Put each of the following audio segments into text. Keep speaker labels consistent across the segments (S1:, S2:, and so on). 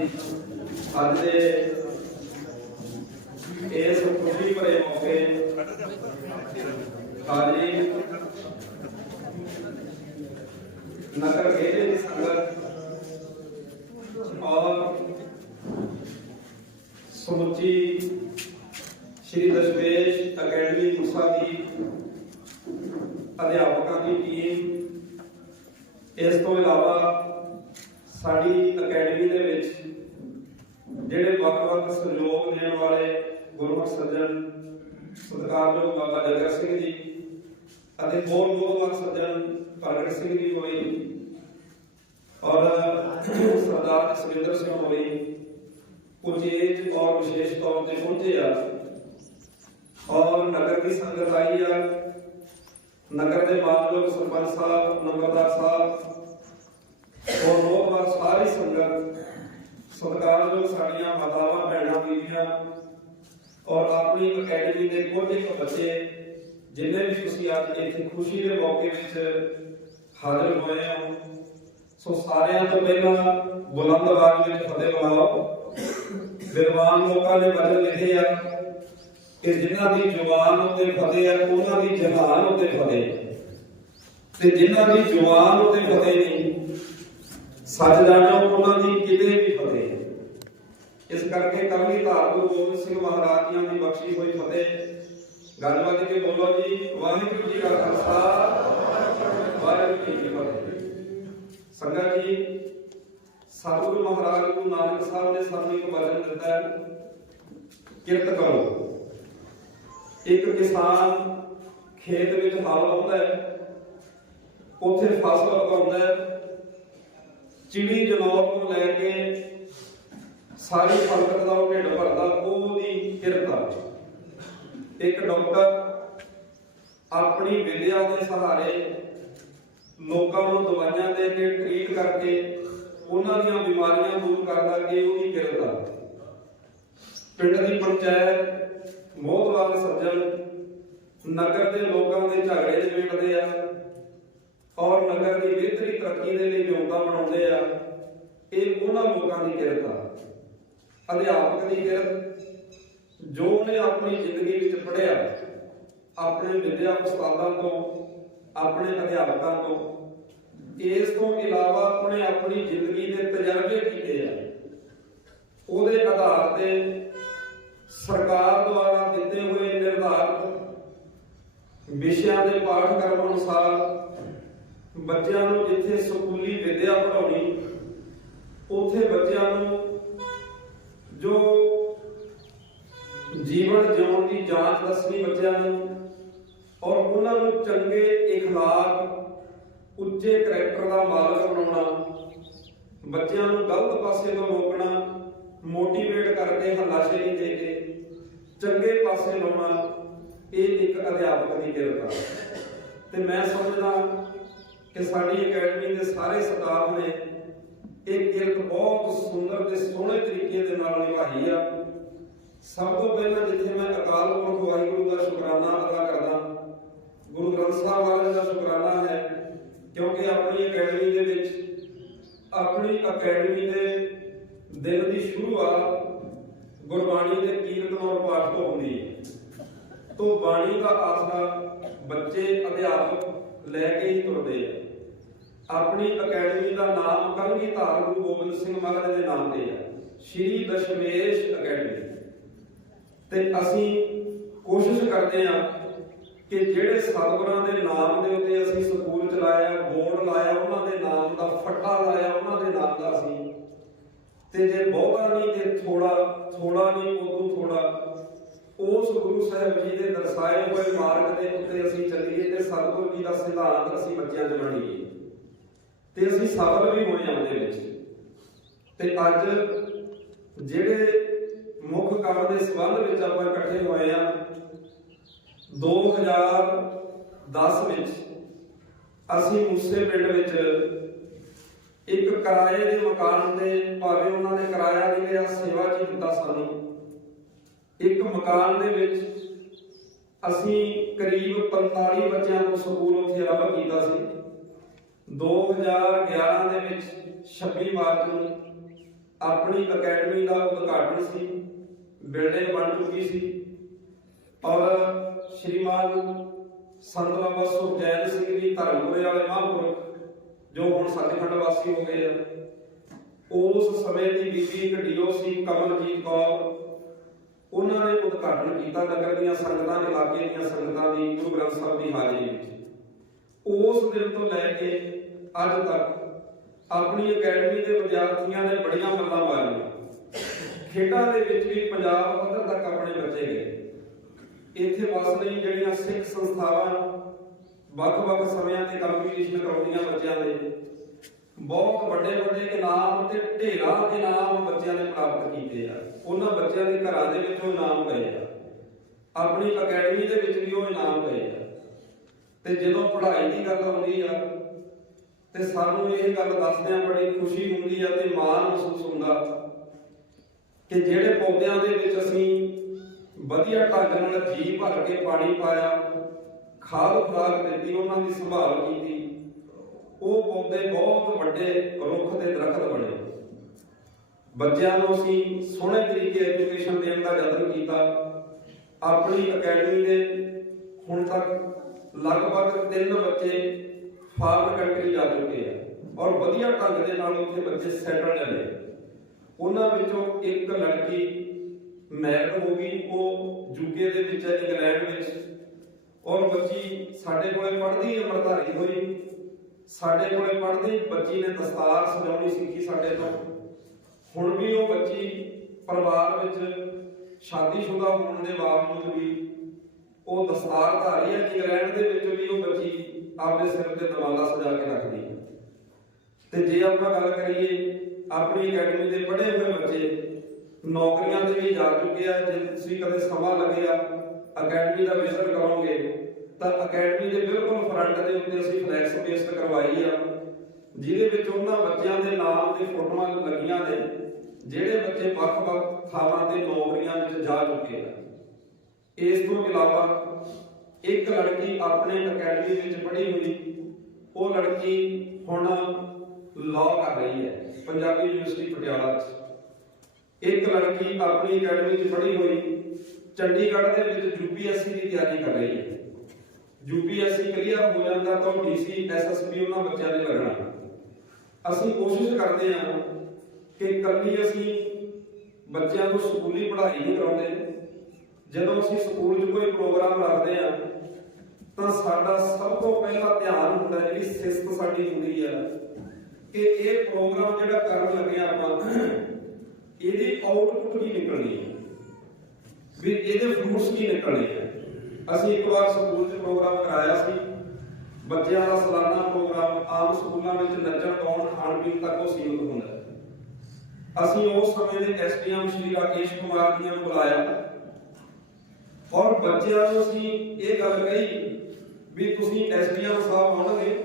S1: ਅੱਜ ਦੇ ਇਸ ਖੁਸ਼ੀ ਭਰੇ ਮੌਕੇ ਹਾਜ਼ਰੀ ਨਗਰ ਖੇੜੇ ਦੀ ਸੰਗਤ ਔਰ ਸਮੁੱਚੀ ਸ਼੍ਰੀ ਦਸ਼ਮੇਸ਼ ਅਕੈਡਮੀ ਮੁਸਾ ਦੀ ਅਧਿਆਪਕਾਂ ਦੀ ਟੀਮ ਇਸ ਤੋਂ ਇਲਾਵਾ ਸਾਡੀ ਅਕੈਡਮੀ ਦੇ ਵਿੱਚ ਜਿਹੜੇ ਵੱਖ-ਵੱਖ ਸਹਿਯੋਗ ਦੇਣ ਵਾਲੇ ਗੁਰਮੁਖ ਸੱਜਣ ਸਤਿਕਾਰਯੋਗ ਬਾਬਾ ਜਗਰ ਸਿੰਘ ਜੀ ਅਤੇ ਹੋਰ ਬਹੁਤ ਸੱਜਣ ਪ੍ਰਗਟ ਸਿੰਘ ਜੀ ਹੋਏ ਔਰ ਸਰਦਾਰ ਸੁਰਿੰਦਰ ਸਿੰਘ ਹੋਏ ਕੁਚੇਜ ਔਰ ਵਿਸ਼ੇਸ਼ ਤੌਰ ਤੇ ਪਹੁੰਚੇ ਆ। ਔਰ ਨਗਰ ਦੀ ਸੰਗਤ ਆਈ ਆ। ਨਗਰ ਦੇ ਮਾਨਯੋਗ ਸਰਪੰਚ ਸਾਹਿਬ, ਨੰਬਰਦਾਰ ਸਾਹਿਬ ਔਰ ਲੋਕ ਵਾਰ ਸਾਰੀ ਸੰਗਤ ਸਤਿਕਾਰਯੋਗ ਸਾਡੀਆਂ ਮਾਤਾਵਾਂ, ਭੈਣਾਂ, ਬੀਬੀਆਂ ਔਰ ਆਪਣੀ ਅਕੈਡਮੀ ਦੇ ਕੁਝ ਇੱਕ ਬੱਚੇ ਜਿੰਨੇ ਵੀ ਤੁਸੀਂ ਅੱਜ ਇੱਥੇ ਖੁਸ਼ੀ ਦੇ ਮੌਕੇ ਵਿੱਚ ਹਾਜ਼ਰ ਹੋਏ ਹੋ, ਸੋ ਸਾਰਿਆਂ ਤੋਂ ਪਹਿਲਾਂ ਬੁਲੰਦ ਆਵਾਜ਼ ਵਿੱਚ ਫਤਿਹ ਬੁਲਾਓ ਵਿਦਵਾਨ ਲੋਕਾਂ ਨੇ ਵਚਨ ਲਿਖੇ ਆ ਕਿ ਜਿਨ੍ਹਾਂ ਦੀ ਜ਼ੁਬਾਨ ਉੱਤੇ ਫਤਿਹ ਹੈ ਉਹਨਾਂ ਦੀ ਜਹਾਨ ਉੱਤੇ ਫਤਿਹ। ਤੇ ਜਿਨ੍ਹਾਂ ਦੀ ਜ਼ੁਬਾਨ ਉੱਤੇ ਫਤਿਹ ਨਹੀਂ ਸੱਚ ਉਹਨਾਂ ਦੀ ਕਿਤੇ ਵੀ ਫਤਿਹ ਹੈ। ਇਸ ਕਰਕੇ ਕਵੀ ਧਾਰ ਗੋਬਿੰਦ ਸਿੰਘ ਮਹਾਰਾਜ ਜੀਆਂ ਦੀ ਬਖਸ਼ੀ ਹੋਈ ਫਤਿਹ। ਗੱਲ ਵੱਜ ਕੇ ਬੋਲੋ ਜੀ, ਵਾਹਿਗੁਰੂ ਜੀ ਕਾ ਖਾਲਸਾ, ਵਾਹਿਗੁਰੂ ਜੀ ਕੀ ਫਤਿਹ। ਸੰਗਤ ਜੀ, ਸਤਿਗੁਰੂ ਮਹਾਰਾਜ ਗੁਰੂ ਨਾਨਕ ਸਾਹਿਬ ਨੇ ਸਾਨੂੰ ਇੱਕ ਵਚਨ ਦਿੱਤਾ ਹੈ, ਕਿਰਤ ਕਰੋ। ਇੱਕ ਕਿਸਾਨ ਖੇਤ ਵਿੱਚ ਹਲ ਲਾਉਂਦਾ ਹੈ, ਉੱਥੇ ਫਸਲ ਉਗਾਉਂਦਾ ਹੈ ਚਿੜੀ ਜਨੌਰ ਤੋਂ ਲੈ ਕੇ ਸਾਰੀ ਫਸਲ ਦਾ ਉਹ ਢਿੱਡ ਭਰਦਾ, ਉਹਦੀ ਕਿਰਤ ਇੱਕ ਡਾਕਟਰ ਆਪਣੀ ਵਿਦਿਆ ਦੇ ਸਹਾਰੇ ਲੋਕਾਂ ਨੂੰ ਦਵਾਈਆਂ ਦੇ ਕੇ ਟ੍ਰੀਟ ਕਰਕੇ ਉਹਨਾਂ ਦੀਆਂ ਬਿਮਾਰੀਆਂ ਦੂਰ ਕਰਦਾ ਕਿ ਉਹਦੀ ਕਿਰਤ ਆ ਪਿੰਡ ਦੀ ਪੰਚਾਇਤ ਮੋਹਤਵਾਰ ਸੱਜਣ, ਨਗਰ ਦੇ ਲੋਕਾਂ ਦੇ ਝਗੜੇ ਨਿਬੇੜਦੇ ਆ ਔਰ ਨਗਰ ਦੀ ਬਿਹਤਰੀ ਤਰੱਕੀ ਦੇ ਲਈ ਯੋਗਤਾ ਬਣਾਉਂਦੇ ਆ, ਇਹ ਉਹਨਾਂ ਲੋਕਾਂ ਦੀ ਕਿਰਤ ਆ। ਅਧਿਆਪਕ ਦੀ ਕਿਰਤ, ਜੋ ਉਹਨੇ ਆਪਣੀ ਜ਼ਿੰਦਗੀ ਵਿੱਚ ਪੜ੍ਹਿਆ, ਆਪਣੇ ਵਿਦਿਆ ਉਸਤਾਦਾਂ ਤੋਂ, ਆਪਣੇ ਅਧਿਆਪਕਾਂ ਤੋਂ, ਇਸ ਤੋਂ ਇਲਾਵਾ ਉਹਨੇ ਆਪਣੀ ਜ਼ਿੰਦਗੀ ਦੇ ਤਜਰਬੇ ਕੀਤੇ ਆ। ਉਹਦੇ ਆਧਾਰ ਤੇ ਸਰਕਾਰ ਦੁਆਰਾ ਦਿੱਤੇ ਹੋਏ ਨਿਰਧਾਰਤ ਵਿਸ਼ਿਆਂ ਦੇ ਪਾਠਕ੍ਰਮ ਅਨੁਸਾਰ ਬੱਚਿਆਂ ਨੂੰ ਜਿੱਥੇ ਸਕੂਲੀ ਵਿਦਿਆ ਪੜਾਉਣੀ ਉੱਥੇ ਬੱਚਿਆਂ ਨੂੰ ਜੋ ਜੀਵਨ ਜਿਉਣ ਦੀ ਜਾਂਚ ਦੱਸਣੀ ਬੱਚਿਆਂ ਨੂੰ ਔਰ ਉਹਨਾਂ ਨੂੰ ਚੰਗੇ اخلاق ਉੱਚੇ ਕਰੈਕਟਰ ਦਾ ਮਾਲਕ ਬਣਾਉਣਾ ਬੱਚਿਆਂ ਨੂੰ ਗਲਤ ਪਾਸੇ ਤੋਂ ਰੋਕਣਾ ਮੋਟੀਵੇਟ ਕਰਕੇ ਹੱਲਾਸ਼ੇਰੀ ਦੇ ਕੇ ਚੰਗੇ ਪਾਸੇ ਲਾਉਣਾ ਇਹ ਇੱਕ ਅਧਿਆਪਕ ਦੀ ਕਿਰਤ ਆ ਤੇ ਮੈਂ ਸਮਝਦਾ ਕਿ ਸਾਡੀ ਅਕੈਡਮੀ ਦੇ ਸਾਰੇ ਸਟਾਫ ਨੇ ਇਹ ਕਿਰਤ ਬਹੁਤ ਸੁੰਦਰ ਤੇ ਸੋਹਣੇ ਤਰੀਕੇ ਦੇ ਨਾਲ ਨਿਭਾਈ ਆ। ਸਭ ਤੋਂ ਪਹਿਲਾਂ ਜਿੱਥੇ ਮੈਂ ਅਕਾਲ ਪੁਰਖ ਵਾਹਿਗੁਰੂ ਦਾ ਸ਼ੁਕਰਾਨਾ ਅਦਾ ਕਰਦਾ, ਗੁਰੂ ਗ੍ਰੰਥ ਸਾਹਿਬ ਵਾਲੇ ਦਾ ਸ਼ੁਕਰਾਨਾ ਹੈ, ਕਿਉਂਕਿ ਆਪਣੀ ਅਕੈਡਮੀ ਦੇ ਵਿੱਚ, ਆਪਣੀ ਅਕੈਡਮੀ ਦੇ ਦਿਨ ਦੀ ਸ਼ੁਰੂਆਤ ਗੁਰਬਾਣੀ ਦੇ ਕੀਰਤਨ ਔਰ ਪਾਠ ਤੋਂ ਹੁੰਦੀ ਹੈ। ਤੋਂ ਬਾਣੀ ਦਾ ਆਸਰਾ ਬੱਚੇ, ਅਧਿਆਪਕ ਲੈ ਕੇ ਹੀ ਤੁਰਦੇ ਆ। ਆਪਣੀ ਅਕੈਡਮੀ ਦਾ ਨਾਮ ਕਲਗੀ ਧਾਰ ਗੁਰੂ ਗੋਬਿੰਦ ਸਿੰਘ ਮਹਾਰਾਜ ਦੇ ਨਾਮ ਤੇ ਹੈ ਸ਼੍ਰੀ ਦਸ਼ਮੇਸ਼ ਅਕੈਡਮੀ। ਤੇ ਅਸੀਂ ਕੋਸ਼ਿਸ਼ ਕਰਦੇ ਹਾਂ ਕਿ ਜਿਹੜੇ ਸਤਿਗੁਰਾਂ ਦੇ ਨਾਮ ਦੇ ਉੱਤੇ ਅਸੀਂ ਸਕੂਲ ਚਲਾਇਆ, ਬੋਰਡ ਲਾਇਆ, ਉਹਨਾਂ ਦੇ ਨਾਮ ਦਾ ਫੱਟਾ ਲਾਇਆ, ਉਹਨਾਂ ਦੇ ਨਾਮ ਦਾ ਅਸੀਂ। ਤੇ ਜੇ ਬਹੁਤਾ ਨਹੀਂ, ਤੇ ਥੋੜਾ ਥੋੜਾ ਨਹੀਂ, ਉਦੋਂ ਥੋੜਾ ਉਸ ਗੁਰੂ ਸਾਹਿਬ ਜੀ ਦੇ ਦਰਸਾਏ ਹੋਏ ਮਾਰਗ ਦੇ ਉੱਤੇ ਅਸੀਂ ਚੱਲੀਏ ਤੇ ਸਤਿਗੁਰੂ ਜੀ ਦਾ ਸਿਧਾਂਤ ਅਸੀਂ ਬੱਚਿਆਂ 'ਚ ਬਣਾਈਏ ਤੇ ਅਸੀਂ ਸਫਲ ਵੀ ਹੋਏ ਹਾਂ ਉਹਦੇ ਵਿੱਚ। ਤੇ ਅੱਜ ਜਿਹੜੇ ਮੁੱਖ ਕੰਮ ਦੇ ਸੰਬੰਧ ਵਿੱਚ ਆਪਾਂ ਇਕੱਠੇ ਹੋਏ ਆ 2010 ਵਿੱਚ ਅਸੀਂ ਮੂਸੇ ਪਿੰਡ ਵਿੱਚ ਇੱਕ ਕਿਰਾਏ ਦੇ ਮਕਾਨ ਤੇ ਭਾਵੇਂ ਉਹਨਾਂ ਨੇ ਕਿਰਾਇਆ ਨਹੀਂ ਲਿਆ, ਸੇਵਾ ਜੀ ਦਿੱਤਾ ਸਾਨੂੰ। ਇੱਕ ਮਕਾਨ ਦੇ ਵਿੱਚ ਅਸੀਂ ਕਰੀਬ 45 ਬੱਚਿਆਂ ਨੂੰ ਸਕੂਲ ਉੱਥੇ ਰੱਬ ਕੀਤਾ ਸੀ। 2011 ਦੇ ਵਿੱਚ 26 ਮਾਰਚ ਨੂੰ ਆਪਣੀ ਅਕੈਡਮੀ ਦਾ ਉਦਘਾਟਨ ਸੀ, ਬਿਲਡਿੰਗ ਬਣ ਚੁੱਕੀ ਸੀ ਔਰ ਸ਼੍ਰੀਮਾਨ ਸੰਤ ਬਾਬਾ ਸੁਖਜੈਨ ਸਿੰਘ ਜੀ ਧਰਮਪੁਰੇ ਵਾਲੇ ਮਹਾਂਪੁਰਖ ਜੋ ਹੁਣ ਸੱਚਖੰਡ ਵਾਸੀ ਹੋ ਗਏ ਆ, ਉਸ ਸਮੇਂ ਦੀ ਬੀਬੀ ਘੜੀਓ ਸੀ ਕਮਲਜੀਤ ਕੌਰ। ਉਹਨਾਂ ਨੇ ਉਦਘਾਟਨ ਕੀਤਾ ਨਗਰ ਦੀਆਂ ਸੰਗਤਾਂ, ਇਲਾਕੇ ਦੀਆਂ ਸੰਗਤਾਂ ਦੀ, ਗੁਰੂ ਗ੍ਰੰਥ ਸਾਹਿਬ ਦੀ ਹਾਜ਼ਰੀ ਵਿੱਚ। ਉਸ ਦਿਨ ਤੋਂ ਲੈ ਕੇ ਅੱਜ ਤੱਕ ਆਪਣੀ ਅਕੈਡਮੀ ਦੇ ਵਿਦਿਆਰਥੀਆਂ ਨੇ ਬੜੀਆਂ ਮੱਲਾਂ ਮਾਰੀਆਂ। ਖੇਡਾਂ ਦੇ ਵਿੱਚ ਵੀ ਪੰਜਾਬ ਪੱਧਰ ਤੱਕ ਆਪਣੇ ਬੱਚੇ ਗਏ। ਇੱਥੇ ਬਸ ਜਿਹੜੀਆਂ ਸਿੱਖ ਸੰਸਥਾਵਾਂ ਵੱਖ-ਵੱਖ ਸਮਿਆਂ ਤੇ ਕੰਪੀਟੀਸ਼ਨ ਕਰਾਉਂਦੀਆਂ ਬੱਚਿਆਂ ਦੇ, ਬਹੁਤ ਵੱਡੇ ਵੱਡੇ ਇਨਾਮ ਤੇ ਢੇਰਾ ਇਨਾਮ ਬੱਚਿਆਂ ਨੇ ਪ੍ਰਾਪਤ ਕੀਤੇ ਆ। ਉਹਨਾਂ ਬੱਚਿਆਂ ਦੇ ਘਰਾਂ ਦੇ ਵਿੱਚੋਂ ਇਨਾਮ ਪਏ ਆ। ਆਪਣੀ ਅਕੈਡਮੀ ਦੇ ਵਿੱਚ ਵੀ ਉਹ ਇਨਾਮ ਪਏ ਆ। ਤੇ ਜਦੋਂ ਪੜ੍ਹਾਈ ਦੀ ਗੱਲ ਆਉਂਦੀ ਆ, ਤੇ ਸਾਨੂੰ ਇਹ ਗੱਲ ਦੱਸਦਿਆਂ ਬੜੀ ਖੁਸ਼ੀ ਹੁੰਦੀ ਆ ਤੇ ਮਾਣ ਮਹਿਸੂਸ ਹੁੰਦਾ ਕਿ ਜਿਹੜੇ ਪੌਦਿਆਂ ਦੇ ਵਿੱਚ ਅਸੀਂ ਵਧੀਆ ਢੰਗ ਨਾਲ ਜੀ ਭਰ ਕੇ ਪਾਣੀ ਪਾਇਆ, ਖਾਦ ਖੁਰਾਕ ਦਿੱਤੀ, ਉਹਨਾਂ ਦੀ ਸੰਭਾਲ ਕੀਤੀ, ਉਹ ਪੌਦੇ ਬਹੁਤ ਵੱਡੇ ਰੁੱਖ ਦੇ ਦਰਖਤ ਬਣੇ। ਬੱਚਿਆਂ ਨੂੰ ਅਸੀਂ ਸੋਹਣੇ ਤਰੀਕੇ ਐਜੂਕੇਸ਼ਨ ਦੇਣ ਦਾ ਯਤਨ ਕੀਤਾ। ਆਪਣੀ ਅਕੈਡਮੀ ਦੇ ਹੁਣ ਤੱਕ ਲਗਭਗ ਤਿੰਨ ਬੱਚੇ ਫਾਰਨ ਕੰਟਰੀ ਜਾ ਚੁੱਕੇ ਆ। ਔਰ ਵਧੀਆ ਢੰਗ ਦੇ ਨਾਲ ਉੱਥੇ ਬੱਚੇ ਸੈਟਲ ਨੇ। ਉਹਨਾਂ ਵਿੱਚੋਂ ਇੱਕ ਲੜਕੀ ਮੈਰਿਡ ਹੋ ਗਈ। ਉਹ ਯੂਕੇ ਦੇ ਵਿੱਚ, ਇੰਗਲੈਂਡ ਵਿੱਚ। ਔਰ ਬੱਚੀ ਸਾਡੇ ਕੋਲੇ ਪੜ੍ਹਦੀ ਅਮਰਧਾਰੀ ਹੋਈ। ਸਾਡੇ ਕੋਲੇ ਪੜ੍ਹਦੀ, ਬੱਚੀ ਨੇ ਦਸਤਾਰ ਸਜਾਉਣੀ ਸਿੱਖੀ ਸਾਡੇ ਤੋਂ। ਹੁਣ ਵੀ ਉਹ ਬੱਚੀ ਪਰਿਵਾਰ ਵਿੱਚ ਸ਼ਾਦੀशुदा ਹੋਣ ਦੇ ਬਾਵਜੂਦ ਵੀ ਉਹ ਦਸਤਾਰ ਧਾਰੀ ਹੈ ਇੰਗਲੈਂਡ ਦੇ ਵਿੱਚ ਵੀ ਉਹ ਬੱਚੀ ਆਪਣੇ ਸਿਰ ਤੇ ਦਮਾਲਾ ਸਜਾ ਕੇ ਰੱਖਦੀ ਹੈ ਤੇ ਜੇ ਆਪਾਂ ਗੱਲ ਕਰੀਏ, ਆਪਣੀ ਅਕੈਡਮੀ ਦੇ ਪੜ੍ਹੇ ਹੋਏ ਬੱਚੇ ਨੌਕਰੀਆਂ ਤੇ ਵੀ ਜਾ ਚੁੱਕੇ ਆ, ਜੇ ਤੁਸੀਂ ਕਦੇ ਸਮਾਂ ਲੱਗਿਆ ਅਕੈਡਮੀ ਦਾ ਵਿਜ਼ਿਟ ਕਰੋਗੇ, ਤਾਂ ਅਕੈਡਮੀ ਦੇ ਬਿਲਕੁਲ ਫਰੰਟ ਦੇ ਉੱਤੇ ਅਸੀਂ ਫਲੈਕਸ ਪੇਸਟ ਕਰਵਾਈ ਆ, ਜਿਹਦੇ ਵਿੱਚ ਉਹਨਾਂ ਬੱਚਿਆਂ ਦੇ ਨਾਮ ਤੇ ਫੋਟੋਆਂ ਲੱਗੀਆਂ ਨੇ, ਜਿਹੜੇ ਬੱਚੇ ਵੱਖ-ਵੱਖ ਥਾਵਾਂ ਤੇ ਨੌਕਰੀਆਂ ਵਿੱਚ ਜਾ ਚੁੱਕੇ ਆ। ਇਸ ਤੋਂ ਇਲਾਵਾ ਇੱਕ ਲੜਕੀ ਆਪਣੇ ਅਕੈਡਮੀ ਵਿੱਚ ਪੜ੍ਹੀ ਹੋਈ, ਉਹ ਲੜਕੀ ਹੁਣ ਲਾਅ ਕਰ ਰਹੀ ਹੈ, ਪੰਜਾਬੀ ਯੂਨੀਵਰਸਿਟੀ ਪਟਿਆਲਾ 'ਚ ਇੱਕ ਲੜਕੀ ਆਪਣੀ ਅਕੈਡਮੀ 'ਚ ਪੜ੍ਹੀ ਹੋਈ, ਚੰਡੀਗੜ੍ਹ ਦੇ ਵਿੱਚ ਯੂਪੀਐਸਸੀ ਦੀ ਤਿਆਰੀ ਕਰ ਰਹੀ ਹੈ। ਯੂਪੀਐਸਸੀ ਕਲੀਅਰ ਹੋ ਜਾਂਦਾ ਤਾਂ ਡੀਸੀ ਐਸਐਸਪੀ ਉਹਨਾਂ ਬੱਚਿਆਂ ਦੇ ਲੱਗਣਾ ਅਸੀਂ ਕੋਸ਼ਿਸ਼ ਕਰਦੇ ਹਾਂ ਕਿ ਕੱਲੀ ਅਸੀਂ ਬੱਚਿਆਂ ਨੂੰ ਸਕੂਲੀ ਪੜ੍ਹਾਈ ਨਹੀਂ ਕਰਾਉਂਦੇ ਜਦੋਂ ਅਸੀਂ ਸਕੂਲ 'ਚ ਕੋਈ ਪ੍ਰੋਗਰਾਮ ਰੱਖਦੇ ਆ ਤਾਂ ਸਾਡਾ ਸਭ ਤੋਂ ਪਹਿਲਾ ਧਿਆਨ ਹੁੰਦਾ ਜਿਹੜੀ ਸਿਸਤ ਸਾਡੀ ਹੁੰਦੀ ਆ, ਕਿ ਇਹ ਪ੍ਰੋਗਰਾਮ ਜਿਹੜਾ ਕਰਨ ਲੱਗੇ ਆਪਾਂ, ਇਹਦੀ ਆਊਟਪੁੱਟ ਕੀ ਨਿਕਲਣੀ ਹੈ ਵੀ ਇਹਦੇ ਫਰੂਟਸ ਕੀ ਨਿਕਲਣੇ ਆ? ਅਸੀਂ ਇੱਕ ਵਾਰ ਸਕੂਲ 'ਚ ਪ੍ਰੋਗਰਾਮ ਕਰਾਇਆ ਸੀ, ਬੱਚਿਆਂ ਦਾ ਸਾਲਾਨਾ ਪ੍ਰੋਗਰਾਮ, ਆਮ ਸਕੂਲਾਂ ਵਿੱਚ ਨੱਚਣ, ਗਾਉਣ, ਖਾਣ, ਪੀਣ ਤੱਕ ਉਹ ਸੀਮਿਤ ਹੁੰਦਾ। ਅਸੀਂ ਉਸ ਸਮੇਂ ਦੇ ਐਸਡੀਐਮ ਸ਼੍ਰੀ ਰਾਕੇਸ਼ ਕੁਮਾਰ ਜੀ ਨੂੰ ਬੁਲਾਇਆ। ਔਰ ਬੱਚਿਆਂ ਨੂੰ ਅਸੀਂ ਇਹ ਗੱਲ ਕਹੀ ਵੀ ਤੁਸੀਂ ਐਸਡੀਐਮ ਸਾਹਿਬ ਆਉਣਗੇ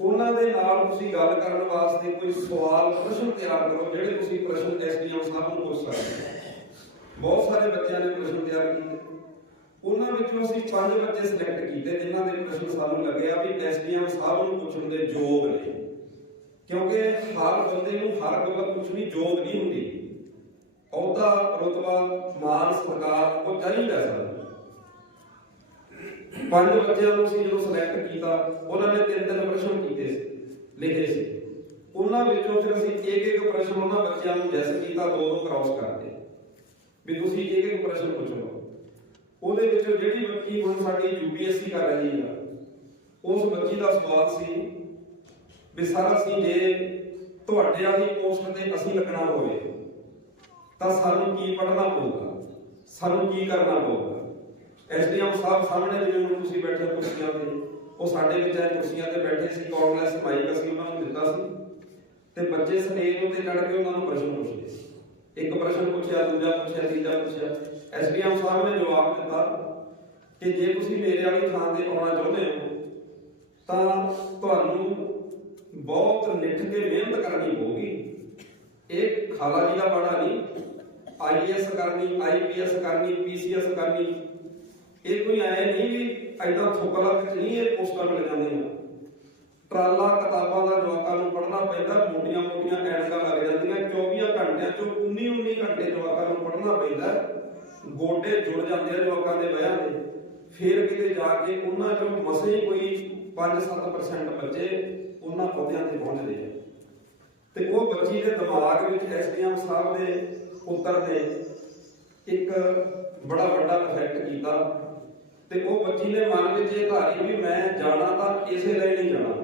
S1: ਉਹਨਾਂ ਦੇ ਨਾਲ ਤੁਸੀਂ ਗੱਲ ਕਰਨ ਵਾਸਤੇ ਕੋਈ ਸਵਾਲ ਪ੍ਰਸ਼ਨ ਤਿਆਰ ਕਰੋ, ਜਿਹੜੇ ਤੁਸੀਂ ਪ੍ਰਸ਼ਨ ਐਸਡੀਐਮ ਸਾਹਿਬ ਨੂੰ ਪੁੱਛ ਸਕਦੇ ਹੋ। ਬਹੁਤ ਸਾਰੇ ਬੱਚਿਆਂ ਨੇ ਪ੍ਰਸ਼ਨ ਤਿਆਰ ਕੀਤੇ। ਉਹਨਾਂ ਵਿੱਚੋਂ ਅਸੀਂ ਪੰਜ ਬੱਚੇ ਸਿਲੈਕਟ ਕੀਤੇ, ਜਿਨ੍ਹਾਂ ਦੇ ਪ੍ਰਸ਼ਨ ਸਾਨੂੰ ਲੱਗਿਆ ਵੀ ਐਸਡੀਐਮ ਸਾਹਿਬ ਨੂੰ ਪੁੱਛਣ ਦੇ ਯੋਗ ਨੇ। ਕਿਉਂਕਿ ਹਰ ਬੰਦੇ ਨੂੰ ਹਰ ਗੱਲ ਪੁੱਛਣੀ ਯੋਗ ਨਹੀਂ ਹੁੰਦੀ। ਉਹਦਾ ਰੁਤਬਾ ਮਾਨ ਸਰਕਾਰ ਉਹ ਚਾਹੀਦਾ ਸਾਨੂੰ ਪੰਜ ਬੱਚਿਆਂ ਨੂੰ ਅਸੀਂ ਜਦੋਂ ਸਿਲੈਕਟ ਕੀਤਾ, ਉਹਨਾਂ ਨੇ ਤਿੰਨ ਤਿੰਨ ਪ੍ਰਸ਼ਨ ਕੀਤੇ ਸੀ, ਲਿਖੇ ਸੀ। ਉਹਨਾਂ ਵਿੱਚੋਂ ਫਿਰ ਅਸੀਂ ਇੱਕ ਇੱਕ ਪ੍ਰਸ਼ਨ ਉਹਨਾਂ ਬੱਚਿਆਂ ਨੂੰ ਜੈਸ ਕੀਤਾ, ਦੋ ਦੋ ਕ੍ਰਾਸ ਕਰਦੇ। ਵੀ ਤੁਸੀਂ ਇੱਕ ਇੱਕ ਪ੍ਰਸ਼ਨ ਪੁੱਛੋ। ਉਹਦੇ ਵਿੱਚੋਂ ਜਿਹੜੀ ਬੱਚੀ ਹੁਣ ਸਾਡੀ ਯੂਪੀਐਸਸੀ ਕਰ ਰਹੀ ਆ, ਉਸ ਬੱਚੀ ਦਾ ਸਵਾਲ ਸੀ ਵੀ, ਸਰ, ਅਸੀਂ ਜੇ ਤੁਹਾਡੇ ਵਾਲੀ ਪੋਸਟ ਤੇ ਅਸੀਂ ਲੱਗਣਾ ਹੋਵੇ ਤਾਂ ਸਾਨੂੰ ਕੀ ਪੜ੍ਹਨਾ ਪਊਗਾ? ਸਾਨੂੰ ਕੀ ਕਰਨਾ ਪਊਗਾ? ਐਸਡੀਐਮ ਸਾਹਿਬ ਸਾਹਮਣੇ ਜਿਵੇਂ ਹੁਣ ਤੁਸੀਂ ਬੈਠੇ ਕੁਰਸੀਆਂ ਤੇ। ਉਹ ਸਾਡੇ ਵਿੱਚ ਕੁਰਸੀਆਂ ਤੇ ਬੈਠੇ ਸੀ ਕਾਰਡਲੈਸ ਮਾਈਕ ਅਸੀਂ ਉਹਨਾਂ ਨੂੰ ਦਿੱਤਾ ਸੀ। ਤੇ ਬੱਚੇ ਸਟੇਜ ਉੱਤੇ ਚੜ੍ਹ ਕੇ ਉਹਨਾਂ ਨੂੰ ਪ੍ਰਸ਼ਨ ਪੁੱਛਦੇ ਸੀ। ਇੱਕ ਪ੍ਰਸ਼ਨ ਪੁੱਛਿਆ, ਦੂਜਾ ਪੁੱਛਿਆ, ਤੀਜਾ ਪੁੱਛਿਆ। ਐਸਡੀਐਮ ਸਾਹਿਬ ਨੇ ਜਵਾਬ ਦਿੱਤਾ ਕਿ ਜੇ ਤੁਸੀਂ ਮੇਰੇ ਵਾਲੀ ਥਾਂ ਤੇ ਆਉਣਾ ਚਾਹੁੰਦੇ ਹੋ, ਤਾਂ ਤੁਹਾਨੂੰ ਬਹੁਤ ਨਿੱਠ ਕੇ ਮਿਹਨਤ ਕਰਨੀ ਪਊਗੀ। ਇਹ ਖਾਲਾ ਜੀ ਦਾ ਬਾੜਾ ਨਹੀਂ। ਆਈਐਸ ਕਰਨੀ ਆਈਪੀਐਸ ਕਰਨੀ ਪੀਸੀਐਸ ਕਰਨੀ। ਇਹ ਕੋਈ ਐ ਨਹੀਂ ਵੀ ਐਦਾਂ ਥੁੱਕਲਾ ਵਿੱਚ ਨਹੀਂ ਇਹ ਪੋਸਟਾਂ ਮਿਲ ਜਾਂਦੀਆਂ। ਟਰਾਲਾ ਕਿਤਾਬਾਂ ਦਾ ਜਵਾਕਾਂ ਨੂੰ ਪੜ੍ਹਨਾ ਪੈਂਦਾ, ਮੋਟੀਆਂ ਮੋਟੀਆਂ ਐਨਕਾਂ ਲੱਗ ਜਾਂਦੀਆਂ। 24 ਘੰਟਿਆਂ ਚੋਂ 19 19 ਘੰਟੇ ਜਵਾਕਾਂ ਨੂੰ ਪੜ੍ਹਨਾ ਪੈਂਦਾ। ਗੋਡੇ ਜੁੜ ਜਾਂਦੇ ਆ ਜਵਾਕਾਂ ਦੇ ਵਿਆਹ ਦੇ ਫਿਰ ਕਿਤੇ ਜਾ ਕੇ ਉਹਨਾਂ ਚੋਂ ਮਸੇ ਕੋਈ 5-7% ਬੱਚੇ, ਉਹਨਾਂ ਪੌਦਿਆਂ ਤੇ ਪਹੁੰਚਦੇ ਆ। ਤੇ ਉਹ ਬੱਚੀ ਦੇ ਦਿਮਾਗ ਵਿੱਚ ਐਸਡੀਐਮ ਸਾਹਿਬ ਦੇ ਪੁੱਤਰ ਨੇ ਇੱਕ ਬੜਾ ਵੱਡਾ ਇਫੈਕਟ ਕੀਤਾ। ਤੇ ਉਹ ਬੱਚੀ ਨੇ ਮਨ ਵਿੱਚ ਇਹ ਧਾਰੀ ਵੀ ਮੈਂ ਜਾਣਾ ਤਾਂ ਇਸੇ ਲਈ ਨਹੀਂ ਜਾਣਾ।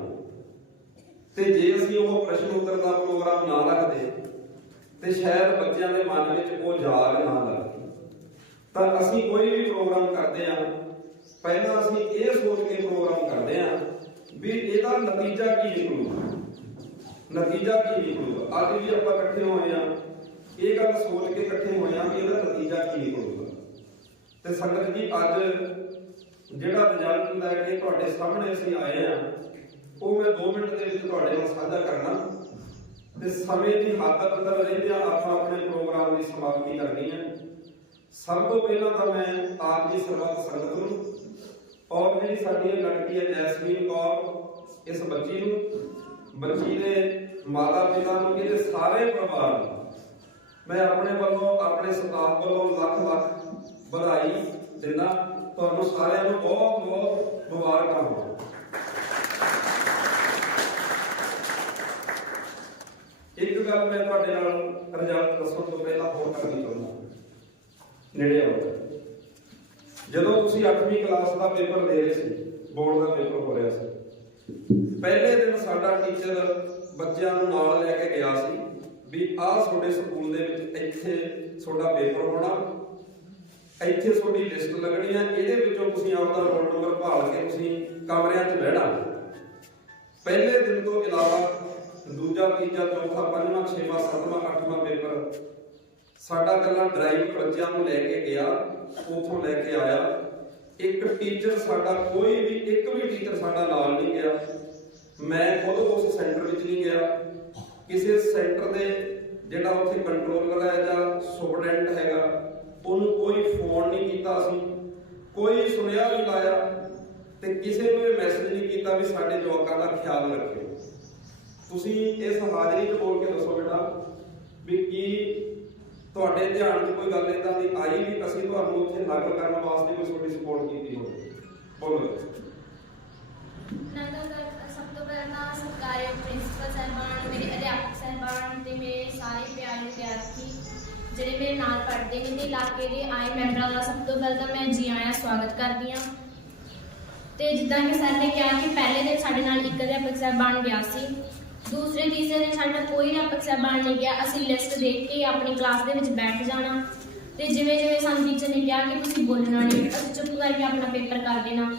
S1: ਤੇ ਜੇ ਅਸੀਂ ਉਹ ਪ੍ਰਸ਼ਨ ਉੱਤਰ ਦਾ ਪ੍ਰੋਗਰਾਮ ਨਾ ਰੱਖਦੇ ਤੇ ਸ਼ਾਇਦ ਬੱਚਿਆਂ ਦੇ ਮਨ ਵਿੱਚ ਉਹ ਜਾਗ ਨਾ ਲੱਗਦੀ ਤਾਂ ਅਸੀਂ ਕੋਈ ਵੀ ਪ੍ਰੋਗਰਾਮ ਕਰਦੇ ਆ ਪਹਿਲਾਂ ਅਸੀਂ ਇਹ ਸੋਚ ਕੇ ਪ੍ਰੋਗਰਾਮ ਕਰਦੇ ਆ ਵੀ ਇਹਦਾ ਨਤੀਜਾ ਕੀ ਨਿਕਲੂਗਾ ਨਤੀਜਾ ਕੀ ਨਿਕਲੂਗਾ ਅੱਜ ਵੀ ਆਪਾਂ ਇਕੱਠੇ ਹੋਏ ਆ ਇਹ ਗੱਲ ਸੋਚ ਕੇ ਇਕੱਠੇ ਹੋਏ ਆ ਕਿ ਇਹਦਾ ਨਤੀਜਾ ਕੀ ਨਿਕਲੂਗਾ ਤੇ ਸੰਗਤ ਜੀ, ਅੱਜ ਜਿਹੜਾ ਰਿਜ਼ਲਟ ਲੈ ਕੇ ਤੁਹਾਡੇ ਸਾਹਮਣੇ ਅਸੀਂ ਆਏ ਆ ਉਹ ਮੈਂ 2 ਮਿੰਟ ਦੇ ਵਿੱਚ ਤੁਹਾਡੇ ਨਾਲ ਸਾਂਝਾ ਕਰਨਾ। ਤੇ ਸਮੇਂ ਦੀ ਹੱਦ ਅੰਦਰ ਰਹਿੰਦਿਆਂ ਆਪਾਂ ਆਪਣੇ ਪ੍ਰੋਗਰਾਮ ਦੀ ਸਮਾਪਤੀ ਕਰਨੀ ਹੈ। ਸਭ ਤੋਂ ਪਹਿਲਾਂ ਤਾਂ ਮੈਂ ਆਪ ਜੀ ਸਰਬੱਤ ਸੰਗਤ ਨੂੰ ਔਰ ਜਿਹੜੀ ਸਾਡੀ ਲੜਕੀ ਹੈ ਜੈਸਮੀਨ ਕੌਰ, ਇਸ ਬੱਚੀ ਨੂੰ ਬੱਚੀ ਦੇ ਮਾਤਾ ਪਿਤਾ ਨੂੰ ਇਹਦੇ ਸਾਰੇ ਪਰਿਵਾਰ ਨੂੰ ਮੈਂ ਆਪਣੇ ਵੱਲੋਂ, ਆਪਣੇ ਸਟਾਫ ਵੱਲੋਂ ਲੱਖ ਲੱਖ ਵਧਾਈ ਦਿੰਦਾ। ਤੁਹਾਨੂੰ ਸਾਰਿਆਂ ਨੂੰ ਬਹੁਤ ਬਹੁਤ ਮੁਬਾਰਕਾਂ। ਹੋਣ ਇੱਕ ਗੱਲ ਮੈਂ ਤੁਹਾਡੇ ਨਾਲ ਰਿਜ਼ਲਟ ਦੱਸਣ ਤੋਂ ਪਹਿਲਾਂ ਹੋਰ ਕਰਨੀ ਚਾਹੁੰਦਾ ਨੇੜੇ ਆਓ। ਜਦੋਂ ਤੁਸੀਂ 8ਵੀਂ ਕਲਾਸ ਦਾ ਪੇਪਰ ਦੇ ਰਹੇ ਸੀ ਬੋਰਡ ਦਾ ਪੇਪਰ ਹੋ ਰਿਹਾ ਸੀ ਪਹਿਲੇ ਦਿਨ ਸਾਡਾ ਟੀਚਰ ਬੱਚਿਆਂ ਨੂੰ ਨਾਲ ਲੈ ਕੇ ਗਿਆ ਸੀ ਵੀ ਆਹ ਤੁਹਾਡੇ ਸਕੂਲ ਦੇ ਵਿੱਚ ਇੱਥੇ ਤੁਹਾਡਾ ਪੇਪਰ ਹੋਣਾ। ਇੱਥੇ ਤੁਹਾਡੀ ਲਿਸਟ ਲੱਗਣੀ ਹੈ ਇਹਦੇ ਵਿੱਚੋਂ ਤੁਸੀਂ ਆਪਦਾ ਰੋਲ ਨੰਬਰ ਭਾਲ ਕੇ ਤੁਸੀਂ ਕਮਰਿਆਂ 'ਚ ਬਹਿਣਾ। ਪਹਿਲੇ ਦਿਨ ਤੋਂ ਇਲਾਵਾ ਦੂਜਾ, ਤੀਜਾ, ਚੌਥਾ, ਪੰਜਵਾਂ, ਛੇਵਾਂ, ਸੱਤਵਾਂ, ਅੱਠਵਾਂ ਪੇਪਰ ਸਾਡਾ ਕੱਲਾ ਡਰਾਈਵ ਬੱਚਿਆਂ ਨੂੰ ਲੈ ਕੇ ਗਿਆ, ਉਥੋਂ ਲੈ ਕੇ ਆਇਆ। ਇੱਕ ਟੀਚਰ ਸਾਡਾ ਕੋਈ ਵੀ, ਇੱਕ ਵੀ ਟੀਚਰ ਸਾਡਾ ਨਾਲ ਨਹੀਂ ਗਿਆ। ਮੈਂ ਖੁਦ ਉਸ ਸੈਂਟਰ ਵਿੱਚ ਨਹੀਂ ਗਿਆ। ਕਿਸੇ ਸੈਂਟਰ ਦੇ ਜਿਹੜਾ ਉੱਥੇ ਕੰਟਰੋਲਰ ਹੈ ਜਾਂ ਸੁਪਰਡੈਂਟ ਹੈਗਾ, ਉਹਨੂੰ ਕੋਈ ਫੋਨ ਨਹੀਂ ਕੀਤਾ ਅਸੀਂ। ਕੋਈ ਸੁਨੇਹਾ ਨਹੀਂ ਲਾਇਆ ਤੇ ਕਿਸੇ ਨੂੰ ਇਹ ਮੈਸੇਜ ਨਹੀਂ ਕੀਤਾ ਵੀ ਸਾਡੇ ਜਵਾਕਾਂ ਦਾ ਖਿਆਲ ਰੱਖਿਓ ਤੁਸੀਂ ਇਸ ਹਾਜ਼ਰੀ 'ਚ ਬੋਲ ਕੇ ਦੱਸੋ ਤੁਹਾਡੇ ਧਿਆਨ 'ਚ ਕੋਈ ਗੱਲ ਇਦਾਂ ਦੀ ਆਈ ਵੀ ਅਸੀਂ ਤੁਹਾਨੂੰ ਉੱਥੇ ਨਕਲ ਕਰਨ ਵਾਸਤੇ ਕੋਈ ਤੁਹਾਡੀ ਸਪੋਰਟ ਕੀਤੀ ਹੋਵੇ? ਬੋਲੋ
S2: ਨੰਗਲ ਕਰ ਸਭ ਤੋਂ ਪਹਿਲਾਂ ਸਰਕਾਰੀ ਪ੍ਰਿੰਸੀਪਲ ਸਾਹਿਬਾਨ, ਮੇਰੇ ਅਧਿਆਪਕ ਸਾਹਿਬਾਨ ਤੇ ਮੇਰੇ ਸਾਰੇ ਪਿਆਰੇ ਵਿਦਿਆਰਥੀ, ਜਿਹੜੇ ਮੇਰੇ ਨਾਲ ਪੜ੍ਹਦੇ ਨੇ ਤੇ ਇਲਾਕੇ ਦੇ ਆਏ ਮੈਂਬਰਾਂ ਦਾ ਸਭ ਤੋਂ ਪਹਿਲਾਂ ਮੈਂ ਜੀ ਆਇਆਂ ਸਵਾਗਤ ਕਰਦੀ ਹਾਂ। ਤੇ ਜਿੱਦਾਂ ਕਿ ਸਰ ਨੇ ਕਿਹਾ ਕਿ ਪਹਿਲੇ ਦਿਨ ਸਾਡੇ ਨਾਲ ਇੱਕ ਅਧਿਆਪਕ ਸਾਹਿਬਾਨ ਗਿਆ ਸੀ। ਦੂਸਰੇ ਤੀਸਰੇ ਦਿਨ ਸਾਡਾ ਕੋਈ ਅਧਿਆਪਕ ਸਾਹਿਬਾਨ ਨਹੀਂ ਗਿਆ ਅਸੀਂ ਲਿਸਟ ਦੇਖ ਕੇ ਆਪਣੀ ਕਲਾਸ ਦੇ ਵਿੱਚ ਬੈਠ ਜਾਣਾ। ਤੇ ਜਿਵੇਂ ਜਿਵੇਂ ਸਾਨੂੰ ਟੀਚਰ ਨੇ ਕਿਹਾ ਕਿ ਤੁਸੀਂ ਬੋਲਣਾ ਨਹੀਂ, ਅਸੀਂ ਚੁੱਪ ਕਰਕੇ ਆਪਣਾ ਪੇਪਰ ਕਰ ਦੇਣਾ।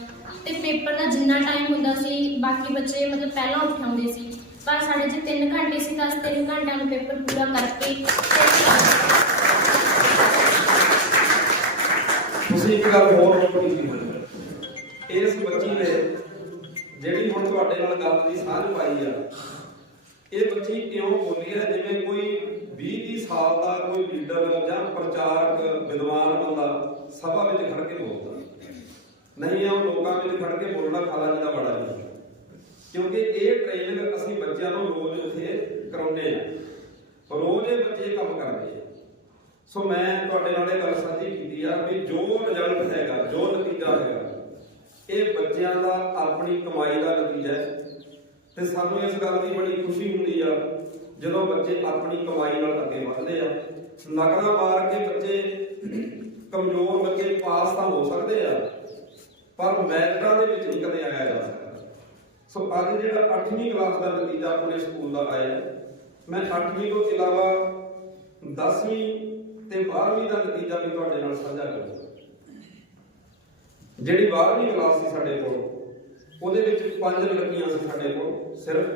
S2: ਤੇ ਪੇਪਰ ਦਾ ਜਿੰਨਾ ਟਾਈਮ ਹੁੰਦਾ ਸੀ, ਬਾਕੀ ਬੱਚੇ ਮਤਲਬ ਪਹਿਲਾਂ ਉੱਠ ਆਉਂਦੇ ਸੀ। ਪਰ ਸਾਡੇ ਜੇ 3 ਘੰਟੇ ਸੀ, ਤਾਂ ਅਸੀਂ ਤਿੰਨ ਘੰਟਿਆਂ ਨੂੰ ਪੇਪਰ ਪੂਰਾ ਕਰਕੇ
S1: ਤੁਸੀਂ ਇੱਕ ਗੱਲ ਹੋਰ ਨੋਟ ਕੀਤੀ ਹੋਣੀ। ਇਸ ਬੱਚੀ ਨੇ ਜਿਹੜੀ ਹੁਣ ਤੁਹਾਡੇ ਨਾਲ ਗੱਲ ਦੀ ਸਾਂਝ ਪਾਈ ਆ ਇਹ ਬੱਚੀ ਕਿਉਂ ਬੋਲੀ ਹੈ? ਜਿਵੇਂ ਕੋਈ 20 30 ਸਾਲ ਦਾ ਕੋਈ ਲੀਡਰ ਜਾਂ ਪ੍ਰਚਾਰਕ, ਵਿਦਵਾਨ ਬੰਦਾ ਸਭਾ ਵਿੱਚ ਖੜ ਕੇ ਬੋਲਦਾ। ਨਹੀਂ ਆ ਲੋਕਾਂ ਵਿੱਚ ਖੜ ਕੇ ਬੋਲਣਾ ਖਾਲਾ ਜੀ ਦਾ ਬੜਾ ਨਹੀਂ ਕਿਉਂਕਿ ਇਹ ਟ੍ਰੇਨਿੰਗ ਅਸੀਂ ਬੱਚਿਆਂ ਨੂੰ ਰੋਜ਼ ਉੱਥੇ ਕਰਾਉਂਦੇ ਆ ਰੋਜ਼ ਇਹ ਬੱਚੇ ਕੰਮ ਕਰਦੇ ਆ। ਸੋ ਮੈਂ ਤੁਹਾਡੇ ਨਾਲ ਇਹ ਗੱਲ ਸਾਂਝੀ ਕੀਤੀ ਆ ਵੀ ਜੋ ਰਿਜ਼ਲਟ ਹੈਗਾ, ਜੋ ਨਤੀਜਾ ਹੈਗਾ, ਇਹ ਬੱਚਿਆਂ ਦਾ ਆਪਣੀ ਕਮਾਈ ਦਾ ਨਤੀਜਾ ਹੈ। ਤੇ ਸਾਨੂੰ ਇਸ ਗੱਲ ਦੀ ਬੜੀ ਖੁਸ਼ੀ ਹੁੰਦੀ ਆ, ਜਦੋਂ ਬੱਚੇ ਆਪਣੀ ਕਮਾਈ ਨਾਲ ਅੱਗੇ ਵਧਦੇ ਆ। ਨਕਲਾਂ ਮਾਰ ਕੇ ਬੱਚੇ ਕਮਜ਼ੋਰ ਬੱਚੇ ਪਾਸ ਤਾਂ ਹੋ ਸਕਦੇ ਆ, ਪਰ ਮੈਰਿਟਾਂ ਦੇ ਵਿੱਚ ਨਹੀਂ ਕਦੇ ਆਇਆ ਜਾ ਸਕਦਾ। ਸੋ ਅੱਜ ਜਿਹੜਾ 8ਵੀਂ ਕਲਾਸ ਦਾ ਨਤੀਜਾ ਆਪਣੇ ਸਕੂਲ ਦਾ ਆਇਆ ਮੈਂ 8ਵੀਂ ਤੋਂ ਇਲਾਵਾ 10ਵੀਂ ਤੇ 12ਵੀਂ ਦਾ ਨਤੀਜਾ ਵੀ ਤੁਹਾਡੇ ਨਾਲ ਸਾਂਝਾ ਕਰਾਂਗਾ। ਜਿਹੜੀ 12ਵੀਂ ਕਲਾਸ ਸੀ ਸਾਡੇ ਕੋਲ ਉਹਦੇ ਵਿੱਚ ਪੰਜ ਲੜਕੀਆਂ ਸੀ ਸਾਡੇ ਕੋਲ, ਸਿਰਫ।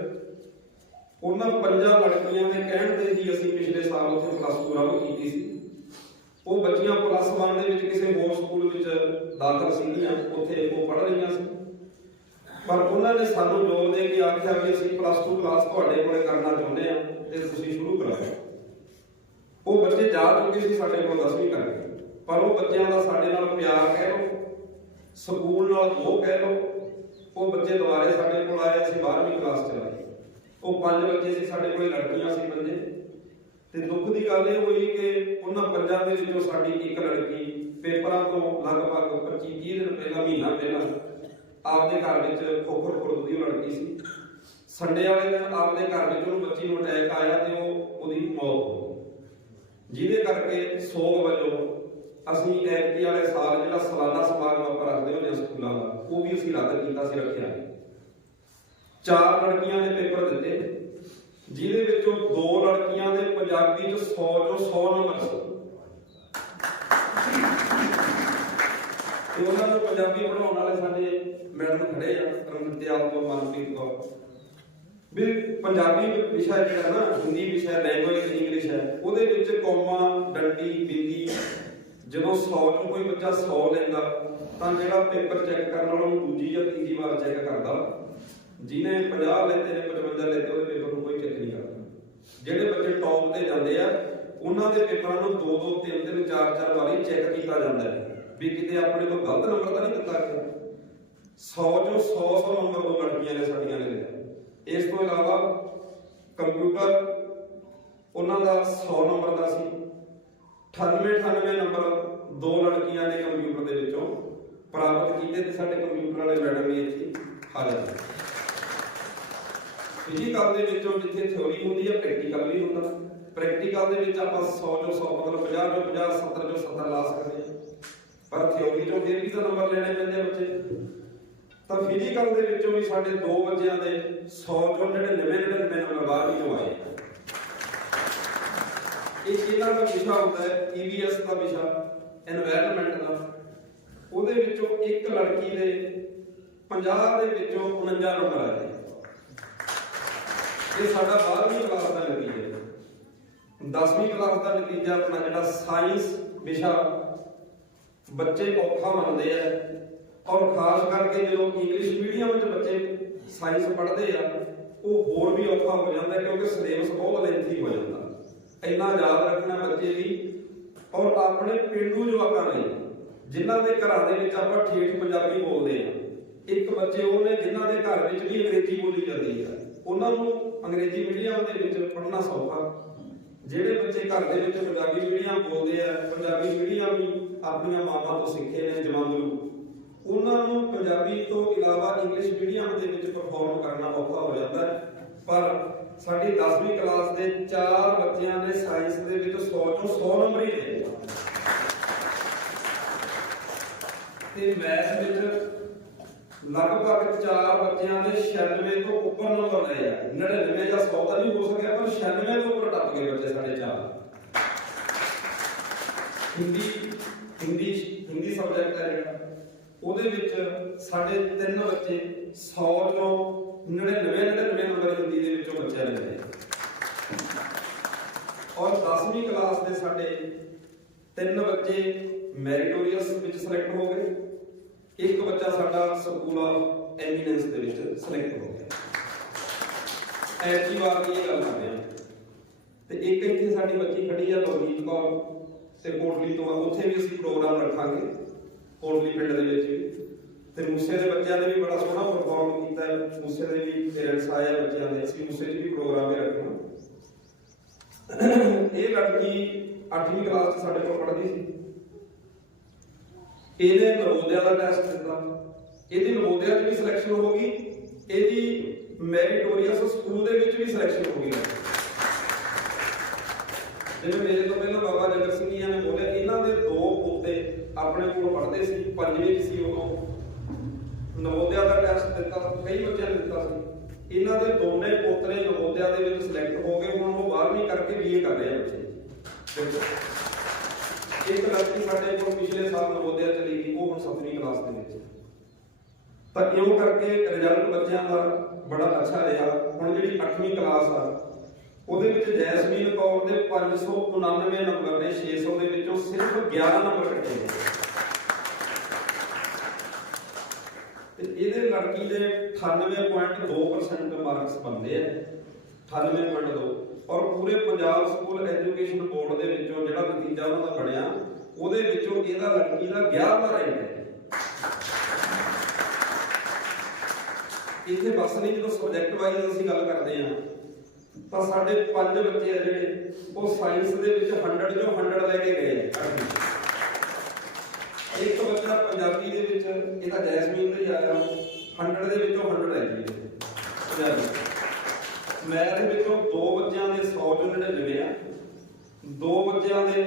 S1: ਉਹਨਾਂ ਪੰਜਾਂ ਲੜਕੀਆਂ ਦੇ ਕਹਿਣ ਤੇ ਹੀ ਅਸੀਂ ਪਿਛਲੇ ਸਾਲ ਉੱਥੇ ਪਲੱਸ 2 ਰੱਬ ਕੀਤੀ ਸੀ। ਉਹ ਬੱਚੀਆਂ ਪਲੱਸ 1 ਦੇ ਵਿੱਚ ਕਿਸੇ ਹੋਰ ਸਕੂਲ ਵਿੱਚ ਦਾਖਲ ਸੀਗੀਆਂ, ਉੱਥੇ ਉਹ ਪੜ੍ਹ ਰਹੀਆਂ ਸੀ। ਪਰ ਉਹਨਾਂ ਨੇ ਸਾਨੂੰ ਜ਼ੋਰ ਦੇ ਕੇ ਆਖਿਆ ਵੀ ਅਸੀਂ ਪਲੱਸ 2 ਕਲਾਸ ਤੁਹਾਡੇ ਕੋਲੇ ਕਰਨਾ ਚਾਹੁੰਦੇ ਆ ਤੇ ਤੁਸੀਂ ਸ਼ੁਰੂ ਕਰਾਓ। ਉਹ ਬੱਚੇ ਜਾ ਚੁੱਕੇ ਸੀ ਸਾਡੇ ਕੋਲ 10ਵੀਂ ਕਰਕੇ। ਪਰ ਉਹ ਬੱਚਿਆਂ ਦਾ ਸਾਡੇ ਨਾਲ ਪਿਆਰ ਕਹਿ ਲਓ, ਸਕੂਲ ਨਾਲ ਮੋਹ ਕਹਿ ਲਓ ਉਹ ਬੱਚੇ ਦੁਬਾਰੇ ਸਾਡੇ ਕੋਲ ਆਏ, ਅਸੀਂ 12ਵੀਂ ਕਲਾਸ ਚ ਆਏ। ਉਹ ਪੰਜ ਬੱਚੇ ਸੀ, ਸਾਡੇ ਕੋਲ ਲੜਕੀਆਂ ਸੀ ਪੰਜੇ ਤੇ ਦੁੱਖ ਦੀ ਗੱਲ ਇਹ ਹੋਈ ਕਿ ਉਹਨਾਂ ਪੰਜਾਂ ਦੇ ਵਿੱਚੋਂ ਸਾਡੀ ਇੱਕ ਲੜਕੀ ਪੇਪਰਾਂ ਤੋਂ ਲਗਭਗ 25 30 ਦਿਨ ਪਹਿਲਾਂ, ਮਹੀਨਾ ਪਹਿਲਾਂ, ਆਪਦੇ ਘਰ ਵਿੱਚ ਖੋਖਰ ਖੁਰਦ ਦੀ ਲੜਕੀ ਸੀ। ਸੰਡੇ ਵਾਲੇ ਦਿਨ ਆਪਦੇ ਘਰ ਵਿੱਚ ਉਹਨੂੰ ਬੱਚੀ ਨੂੰ ਅਟੈਕ ਆਇਆ ਤੇ ਉਹ ਉਹਦੀ ਮੌਤ ਹੋ ਗਈ। ਜਿਹਦੇ ਕਰਕੇ ਸੋਗ ਵਜੋਂ ਅਸੀਂ ਐਤਕੀ ਵਾਲੇ ਸਾਲ ਜਿਹੜਾ ਸਾਲਾਨਾ ਸਮਾਗਮ ਆਪਾਂ ਰੱਖਦੇ ਹੁੰਦੇ ਹਾਂ ਸਕੂਲਾਂ ਦਾ ਉਹ ਵੀ ਅਸੀਂ ਰੱਦ ਕੀਤਾ ਸੀ ਰੱਖਿਆ ਚਾਰ ਲੜਕੀਆਂ ਨੇ ਪੇਪਰ ਦਿੱਤੇ, ਜਿਹਦੇ ਵਿੱਚੋਂ ਦੋ ਲੜਕੀਆਂ ਦੇ ਪੰਜਾਬੀ ਚ 100 ਚੋਂ 100 ਨੰਬਰ ਸੀ। ਤੇ ਉਹਨਾਂ ਨੂੰ ਪੰਜਾਬੀ ਪੜਾਉਣ ਵਾਲੇ ਸਾਡੇ ਮੈਡਮ ਖੜੇ ਆ ਕਰਮਤਿਆਲ ਤੋਂ ਮਨਪ੍ਰੀਤ ਕੌਰ। ਵੀ ਪੰਜਾਬੀ ਵਿਸ਼ਾ ਜਿਹੜਾ ਨਾ, ਹਿੰਦੀ ਵਿਸ਼ਾ ਲੈਂਗੁਏਜ ਇੰਗਲਿਸ਼ ਹੈ, ਉਹਦੇ ਵਿੱਚ ਕੌਮਾ, ਡੰਡੀ, ਬਿੰਦੀ ਜਦੋਂ 100 ਚੋਂ ਕੋਈ ਬੱਚਾ 100 ਲੈਂਦਾ, ਤਾਂ ਜਿਹੜਾ ਪੇਪਰ ਚੈੱਕ ਕਰਨ ਵਾਲਾ ਉਹਨੂੰ ਦੂਜੀ ਜਾਂ ਤੀਜੀ ਵਾਰ ਚੈੱਕ ਕਰਦਾ। ਜਿਹਨੇ 50 ਲੈਤੇ ਨੇ 55 ਲੈਤੇ, ਉਹਦੇ ਪੇਪਰ ਨੂੰ ਕੋਈ ਚੈੱਕ ਨਹੀਂ ਕਰਦਾ। ਜਿਹੜੇ ਬੱਚੇ ਟੌਪ ਤੇ ਜਾਂਦੇ ਆ, ਉਹਨਾਂ ਦੇ ਪੇਪਰਾਂ ਨੂੰ ਦੋ ਦੋ, ਤਿੰਨ ਤਿੰਨ, ਚਾਰ ਚਾਰ ਵਾਰੀ ਚੈੱਕ ਕੀਤਾ ਜਾਂਦਾ ਹੈ। ਵੀ ਕਿਤੇ ਆਪਣੇ ਕੋਲ ਗਲਤ ਨੰਬਰ ਤਾਂ ਨਹੀਂ ਦਿੱਤਾ ਗਿਆ। 100 ਚੋਂ 100 100 ਨੰਬਰ ਤੋਂ ਲੜਕੀਆਂ ਨੇ ਸਾਡੀਆਂ ਨੇ ਲਿਆ ਇਸ ਤੋਂ ਇਲਾਵਾ ਕੰਪਿਊਟਰ ਉਹਨਾਂ ਦਾ 100 ਨੰਬਰ ਦਾ ਸੀ। 98 98 ਨੰਬਰ ਦੋ ਲੜਕੀਆਂ ਨੇ ਕੰਪਿਊਟਰ ਦੇ ਵਿੱਚੋਂ ਪ੍ਰਾਪਤ ਕੀਤੇ ਤੇ ਸਾਡੇ ਕੰਪਿਊਟਰ ਵਾਲੇ ਮੈਡਮ ਵੀ ਇੱਥੇ ਹਾਜ਼ਰ ਨੇ। ਫਿਜ਼ੀਕਲ ਦੇ ਵਿੱਚੋਂ ਜਿੱਥੇ ਥਿਉਰੀ ਹੁੰਦੀ ਹੈ ਪ੍ਰੈਕਟੀਕਲ ਵੀ ਹੁੰਦਾ। ਪ੍ਰੈਕਟੀਕਲ ਦੇ ਵਿੱਚ ਆਪਾਂ 100 ਚੋਂ 100 ਮਤਲਬ 50 ਚੋਂ 50 70 ਚੋਂ 70 ਲਾ ਸਕਦੇ ਹਾਂ ਪਰ ਥਿਉਰੀ ਚੋਂ ਫਿਰ ਵੀ ਤਾਂ ਨੰਬਰ ਲੈਣੇ ਪੈਂਦੇ ਬੱਚੇ। ਤਾਂ ਫਿਜ਼ੀਕਲ ਦੇ ਵਿੱਚੋਂ ਵੀ ਸਾਡੇ ਦੋ ਬੱਚਿਆਂ ਦੇ 100 ਚੋਂ 99 99 ਨੰਬਰ ਬਾਹਰ ਹੀ ਆਏ ਇਹ ਇਹਨਾਂ ਦਾ ਵਿਸ਼ਾ ਹੁੰਦਾ ਹੈ ਈਵੀਐਸ ਦਾ ਵਿਸ਼ਾ এনवायरमेंट ਦਾ। ਉਹਦੇ ਵਿੱਚੋਂ ਇੱਕ ਲੜਕੀ ਦੇ 50 ਦੇ ਵਿੱਚੋਂ 49 ਨੰਬਰ ਆ ਗਏ ਇਹ ਸਾਡਾ 12ਵੀਂ ਕਲਾਸ ਦਾ ਨਤੀਜਾ ਹੈ। 10ਵੀਂ ਕਲਾਸ ਦਾ ਨਤੀਜਾ ਆਪਣਾ ਜਿਹੜਾ ਸਾਇੰਸ ਵਿਸ਼ਾ, ਬੱਚੇ ਔਖਾ ਮੰਨਦੇ ਆ। ਔਰ ਖਾਸ ਕਰਕੇ ਜਦੋਂ ਇੰਗਲਿਸ਼ ਮੀਡੀਅਮ ਵਿੱਚ ਬੱਚੇ ਸਾਇੰਸ ਪੜ੍ਹਦੇ ਆ, ਉਹ ਹੋਰ ਵੀ ਔਖਾ ਹੋ ਜਾਂਦਾ ਕਿਉਂਕਿ ਸਿਲੇਬਸ ਬਹੁਤ ਲੈਂਥੀ ਹੋ ਜਾਂਦਾ। ਇੰਨਾ ਯਾਦ ਰੱਖਣਾ ਬੱਚੇ ਵੀ, ਔਰ ਆਪਣੇ ਪਿੰਡੂ ਜਵਾਕਾਂ ਨੇ ਜਿਨ੍ਹਾਂ ਦੇ ਘਰਾਂ ਦੇ ਵਿੱਚ ਆਪਾਂ ਠੇਠ ਪੰਜਾਬੀ ਬੋਲਦੇ ਆ ਇੱਕ ਬੱਚੇ ਉਹ ਨੇ ਜਿਨ੍ਹਾਂ ਦੇ ਘਰ ਵਿੱਚ ਵੀ ਅੰਗਰੇਜ਼ੀ ਬੋਲੀ ਜਾਂਦੀ ਆ, ਉਹਨਾਂ ਨੂੰ ਅੰਗਰੇਜ਼ੀ ਮੀਡੀਅਮ ਦੇ ਵਿੱਚ ਪੜ੍ਹਨਾ ਸੌਖਾ। ਜਿਹੜੇ ਬੱਚੇ ਘਰ ਦੇ ਵਿੱਚ ਪੰਜਾਬੀ ਮੀਡੀਅਮ ਬੋਲਦੇ ਆ, ਪੰਜਾਬੀ ਮੀਡੀਅਮ ਵੀ ਆਪਣੀਆਂ ਮਾਵਾਂ ਤੋਂ ਸਿੱਖੇ ਨੇ ਜਮਾਂਦਰੂ ਉਹਨਾਂ ਨੂੰ ਪੰਜਾਬੀ ਤੋਂ ਇਲਾਵਾ ਇੰਗਲਿਸ਼ ਮੀਡੀਅਮ ਦੇ ਵਿੱਚ ਪਰਫਾਰਮ ਕਰਨਾ ਔਖਾ ਹੋ ਜਾਂਦਾ ਹੈ। ਪਰ ਸਾਡੀ 10ਵੀਂ ਕਲਾਸ ਦੇ ਚਾਰ ਬੱਚਿਆਂ ਨੇ ਸਾਇੰਸ ਦੇ ਵਿੱਚ 100 ਚੋਂ 100 ਨੰਬਰ ਹੀ ਲਏ ਤੇ ਮੈਥ ਵਿੱਚ ਲਗਭਗ ਚਾਰ ਬੱਚਿਆਂ ਨੇ 96 ਤੋਂ ਉੱਪਰ ਨੰਬਰ ਲਏ ਆ। 99 ਜਾਂ 100 ਤਾਂ ਨਹੀਂ ਹੋ ਸਕਿਆ, ਪਰ 96 ਤੋਂ ਉੱਪਰ ਟੱਪ ਗਏ ਬੱਚੇ ਸਾਡੇ ਚਾਰ। ਹਿੰਦੀ ਹਿੰਦੀ ਹਿੰਦੀ ਸਬਜੈਕਟ ਹੈ ਜਿਹੜਾ। ਉਹਦੇ ਵਿੱਚ ਸਾਡੇ ਤਿੰਨ ਬੱਚੇ 100 ਚੋਂ 99 99 ਨੰਬਰ ਹਿੰਦੀ ਦੇ ਵਿੱਚੋਂ ਬੱਚਿਆਂ ਨੇ ਔਰ 10ਵੀਂ ਕਲਾਸ ਦੇ ਸਾਡੇ ਤਿੰਨ ਬੱਚੇ ਮੈਰੀਟੋਰੀਅਸ ਵਿੱਚ ਸਿਲੈਕਟ ਹੋ ਗਏ। ਇੱਕ ਬੱਚਾ ਸਾਡਾ ਸਕੂਲ ਆਫ ਐਮੀਨੈਂਸ ਦੇ ਵਿੱਚ ਸਿਲੈਕਟ ਹੋ ਗਿਆ। ਐਤਕੀ ਵਾਰ ਦੀ ਇਹ ਗੱਲ ਕਰਦੇ ਹਾਂ ਤੇ ਇੱਕ ਇੱਥੇ ਸਾਡੀ ਬੱਚੀ ਖੜੀ ਆ ਬਲਜੀਤ ਕੌਰ ਤੇ ਕੋਟਲੀ ਤੋਂ ਉੱਥੇ ਵੀ ਅਸੀਂ ਪ੍ਰੋਗਰਾਮ ਰੱਖਾਂਗੇ, ਕੋਟਲੀ ਪਿੰਡ ਦੇ ਵਿੱਚ ਵੀ। ਤੇ ਮੂਸੇ ਦੇ ਬੱਚਿਆਂ ਨੇ ਵੀ ਬੜਾ ਸੋਹਣਾ ਪਰਫਾਰਮ ਕੀਤਾ ਹੈ। ਮੂਸੇ ਦੇ ਵੀ ਪੇਰੈਂਟਸ ਆਏ ਬੱਚਿਆਂ ਦੇ। ਅਸੀਂ ਮੂਸੇ 'ਚ ਵੀ ਪ੍ਰੋਗਰਾਮ ਰੱਖਣਾ ਇਹ ਲੜਕੀ 8ਵੀਂ ਕਲਾਸ 'ਚ ਸਾਡੇ ਕੋਲ ਪੜ੍ਹਦੀ ਸੀ। ਇਹਨੇ ਨਵੋਦਿਆ ਦਾ ਟੈਸਟ ਦਿੱਤਾ। ਇਹਦੀ ਨਵੋਦਿਆ 'ਚ ਵੀ ਸਿਲੈਕਸ਼ਨ ਹੋ ਗਈ। ਇਹਦੀ ਮੈਰੀਟੋਰੀਅਸ ਸਕੂਲ ਦੇ ਵਿੱਚ ਵੀ ਸਿਲੈਕਸ਼ਨ ਹੋ ਗਈ। ਜਿਵੇਂ ਮੇਰੇ ਤੋਂ ਪਹਿਲਾਂ ਬਾਬਾ ਜਗਤ ਸਿੰਘ ਜੀ ਨੇ ਬੋਲਿਆ, ਇਹਨਾਂ ਦੇ ਦੋ ਪੁੱਤੇ ਆਪਣੇ ਕੋਲ ਪੜ੍ਹਦੇ ਸੀ, ਪੰਜਵੇਂ ਸੀ ਉਦੋਂ। ਨਵੋਦਿਆ ਦਾ ਟੈਸਟ ਦਿੱਤਾ ਕਈ ਬੱਚਿਆਂ ਨੇ ਦਿੱਤਾ ਸੀ। ਇਹਨਾਂ ਦੇ ਦੋਨੇ ਪੋਤਰੇ ਨਵੋਦਿਆ ਦੇ ਵਿੱਚ ਸਿਲੈਕਟ ਹੋ ਗਏ, ਹੁਣ ਉਹ 12ਵੀਂ ਕਰਕੇ ਬੀਏ ਕਰ ਰਹੇ ਆ ਬੱਚੇ। ਇੱਕ ਲੜਕੀ ਸਾਡੇ ਕੋਲ ਪਿਛਲੇ ਸਾਲ ਨਵੋਦਿਆ ਚਲੀ ਗਈ, ਉਹ ਹੁਣ 7ਵੀਂ ਕਲਾਸ ਦੇ ਵਿੱਚ ਤਾਂ ਇਉਂ ਕਰਕੇ ਰਿਜ਼ਲਟ ਬੱਚਿਆਂ ਦਾ ਬੜਾ ਅੱਛਾ ਰਿਹਾ। ਹੁਣ ਜਿਹੜੀ 8ਵੀਂ ਕਲਾਸ ਆ, ਉਹਦੇ ਵਿੱਚ ਜੈਸਮੀਨ ਕੌਰ ਦੇ 599 ਨੰਬਰ ਨੇ 600 ਦੇ ਵਿੱਚੋਂ ਸਿਰਫ 11 ਨੰਬਰ ਕੱਟੇ ਨੇ। ਤੇ ਇਹਦੇ ਲੜਕੀ ਦੇ 98.2% ਮਾਰਕਸ ਬਣਦੇ ਆ। 98.2 ਔਰ ਪੂਰੇ ਪੰਜਾਬ ਸਕੂਲ ਐਜੂਕੇਸ਼ਨ ਬੋਰਡ ਦੇ ਵਿੱਚੋਂ ਜਿਹੜਾ ਨਤੀਜਾ ਉਹਨਾਂ ਦਾ ਬਣਿਆ, ਉਹਦੇ ਵਿੱਚੋਂ ਇਹਦਾ ਲੜਕੀ ਦਾ 11ਵਾਂ ਰੈਂਕ ਹੈ। ਇੱਥੇ ਬਸ ਨਹੀਂ, ਜਦੋਂ ਸਬਜੈਕਟ ਵਾਈਜ਼ ਅਸੀਂ ਗੱਲ ਕਰਦੇ ਹਾਂ, ਤਾਂ ਸਾਡੇ ਪੰਜ ਬੱਚੇ ਆ ਜਿਹੜੇ, ਉਹ ਸਾਇੰਸ ਦੇ ਵਿੱਚ 100 ਚੋਂ 100 ਲੈ ਕੇ ਗਏ ਆ। ਇੱਕ ਬੱਚਾ ਪੰਜਾਬੀ ਦੇ ਵਿੱਚ ਇਹਦਾ ਜੈਸਮੀਨ ਦਾ ਹੀ ਆਇਆ। 100 ਦੇ ਵਿੱਚੋਂ 100 ਲੈ ਗਈ ਪੰਜਾਬੀ। ਮੈਥ ਵਿੱਚੋਂ ਦੋ ਬੱਚਿਆਂ ਦੇ 100 ਚੋਂ 99 ਆ ਦੋ ਬੱਚਿਆਂ ਦੇ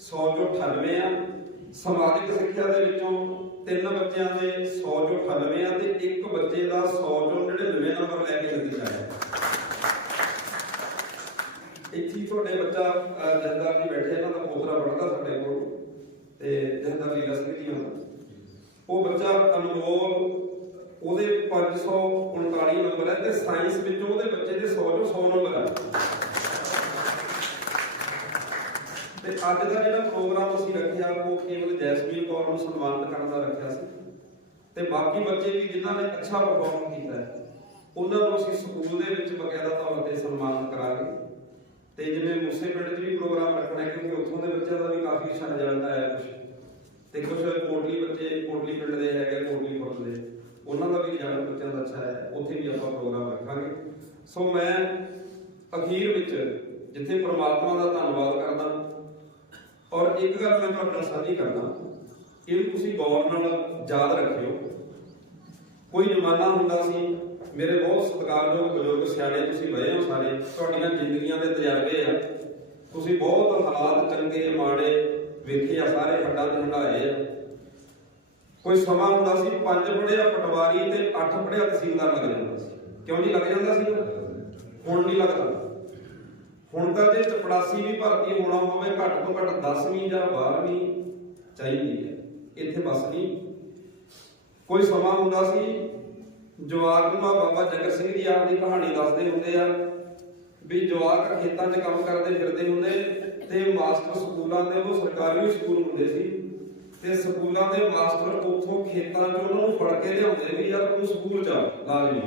S1: 100 ਚੋਂ 98 ਆ ਸਮਾਜਿਕ ਸਿੱਖਿਆ ਦੇ ਵਿੱਚੋਂ ਤਿੰਨ ਬੱਚਿਆਂ ਦੇ 100 ਚੋਂ 98 ਆ ਤੇ ਇੱਕ ਬੱਚੇ ਦਾ 100 ਚੋਂ 99 ਨੰਬਰ ਲੈ ਕੇ ਨਤੀਜਾ ਆਇਆ ਇੱਥੇ ਤੁਹਾਡੇ ਬੱਚਾ ਅਹ, ਜੀ ਬੈਠੇ ਇਹਨਾਂ ਦਾ ਪੋਤਰਾ ਪੜਦਾ ਸਾਡੇ ਕੋਲ। ਤੇ ਜਥੇਦਾਰ ਲੀਲਾ ਸਿੰਘ ਹੁੰਦਾ ਉਹ ਬੱਚਾ ਅਨਮੋਲ, ਉਹਦੇ 539 ਨੰਬਰ ਹੈ ਤੇ ਸਾਇੰਸ ਵਿੱਚੋਂ ਉਹਦੇ ਬੱਚੇ ਦੇ 100 ਚੋਂ 100 ਨੰਬਰ ਆ ਤੇ ਅੱਜ ਦਾ ਜਿਹੜਾ ਪ੍ਰੋਗਰਾਮ ਅਸੀਂ ਰੱਖਿਆ, ਉਹ ਕੇਵਲ ਜੈਸਮੀਨ ਕੌਰ ਨੂੰ ਸਨਮਾਨਿਤ ਕਰਨ ਦਾ ਰੱਖਿਆ ਸੀ। ਤੇ ਬਾਕੀ ਬੱਚੇ ਵੀ ਜਿਨ੍ਹਾਂ ਨੇ ਅੱਛਾ ਪਰਫਾਰਮ ਕੀਤਾ ਉਹਨਾਂ ਨੂੰ ਅਸੀਂ ਸਕੂਲ ਦੇ ਵਿੱਚ ਬਕਾਇਦਾ ਤੌਰ ਤੇ ਸਨਮਾਨਿਤ ਕਰਾਂਗੇ। ਤੇ ਜਿਵੇਂ ਮੂਸੇ ਪਿੰਡ 'ਚ ਵੀ ਪ੍ਰੋਗਰਾਮ ਰੱਖਣਾ ਕਿਉਂਕਿ ਉੱਥੋਂ ਦੇ ਬੱਚਿਆਂ ਦਾ ਵੀ ਕਾਫੀ ਅੱਛਾ ਰਿਜ਼ਲਟ ਆਇਆ ਕੁਝ ਤੇ ਕੁਝ ਕੋਟਲੀ ਬੱਚੇ, ਕੋਟਲੀ ਪਿੰਡ ਦੇ ਹੈਗੇ, ਕੋਟਲੀ ਖੁਰਦ ਦੇ, ਉਹਨਾਂ ਦਾ ਵੀ ਰਿਜ਼ਲਟ ਬੱਚਿਆਂ ਦਾ ਅੱਛਾ ਹੈ, ਉੱਥੇ ਵੀ ਆਪਾਂ ਪ੍ਰੋਗਰਾਮ ਰੱਖਾਂਗੇ। ਸੋ ਮੈਂ ਅਖੀਰ ਵਿੱਚ ਜਿੱਥੇ ਪ੍ਰਮਾਤਮਾ ਦਾ ਧੰਨਵਾਦ ਕਰਦਾ, ਔਰ ਇੱਕ ਗੱਲ ਮੈਂ ਤੁਹਾਡੇ ਨਾਲ ਸਾਂਝੀ ਕਰਦਾ, ਇਹ ਤੁਸੀਂ ਗੌਰ ਨਾਲ ਯਾਦ ਰੱਖਿਓ, ਕੋਈ ਜ਼ਮਾਨਾ ਹੁੰਦਾ ਸੀ ਮੇਰੇ ਬਹੁਤ ਸਤਿਕਾਰਯੋਗ ਬਜ਼ੁਰਗ ਸਿਆਣੇ ਤੁਸੀਂ ਬਏ ਹੋ ਸਾਰੇ। ਤੁਹਾਡੀਆਂ ਜ਼ਿੰਦਗੀਆਂ ਦੇ ਤਜਰਬੇ ਆ। ਤੁਸੀਂ ਬਹੁਤ ਹਾਲਾਤ ਚੰਗੇ, ਮਾੜੇ ਵੇਖੇ ਆ, ਸਾਰੇ ਹੱਡਾਂ ਦੇ ਹੰਡਾਏ ਆ। ਕੋਈ ਸਮਾਂ ਹੁੰਦਾ ਸੀ ਪੰਜ ਪੜਿਆ ਪਟਵਾਰੀ ਤੇ ਅੱਠ ਪੜਿਆ ਤਹਿਸੀਲਦਾਰ ਲੱਗ ਜਾਂਦਾ ਸੀ। ਕਿਉਂ ਜੀ ਲੱਗ ਜਾਂਦਾ ਸੀ? ਹੁਣ ਨਹੀਂ ਲੱਗਦਾ। ਹੁਣ ਤਾਂ ਜੇ ਚਪੜਾਸੀ ਵੀ ਭਰਤੀ ਹੋਣਾ ਹੋਵੇ, ਘੱਟ ਤੋਂ ਘੱਟ 10ਵੀਂ ਜਾਂ 12ਵੀਂ ਚਾਹੀਦੀ ਹੈ। ਇੱਥੇ ਬਸ ਨਹੀਂ। ਕੋਈ ਸਮਾਂ ਹੁੰਦਾ ਸੀ ਜਵਾਕ ਨੂੰ ਆ ਬਾਬਾ ਜਗਤ ਸਿੰਘ ਜੀ ਆਪਦੀ ਕਹਾਣੀ ਦੱਸਦੇ ਹੁੰਦੇ ਆ ਵੀ ਜਵਾਕ ਖੇਤਾਂ 'ਚ ਕੰਮ ਕਰਦੇ ਫਿਰਦੇ ਹੁੰਦੇ ਤੇ ਮਾਸਟਰ ਸਕੂਲਾਂ ਦੇ ਉਹ ਸਰਕਾਰੀ ਸਕੂਲ ਹੁੰਦੇ ਸੀ ਤੇ ਸਕੂਲਾਂ ਦੇ ਮਾਸਟਰ ਉੱਥੋਂ ਖੇਤਾਂ 'ਚ ਉਹਨਾਂ ਨੂੰ ਫੜ ਕੇ ਲਿਆਉਂਦੇ ਵੀ ਯਾਰ ਤੂੰ ਸਕੂਲ ਜਾ ਲਾਜ਼ਮੀ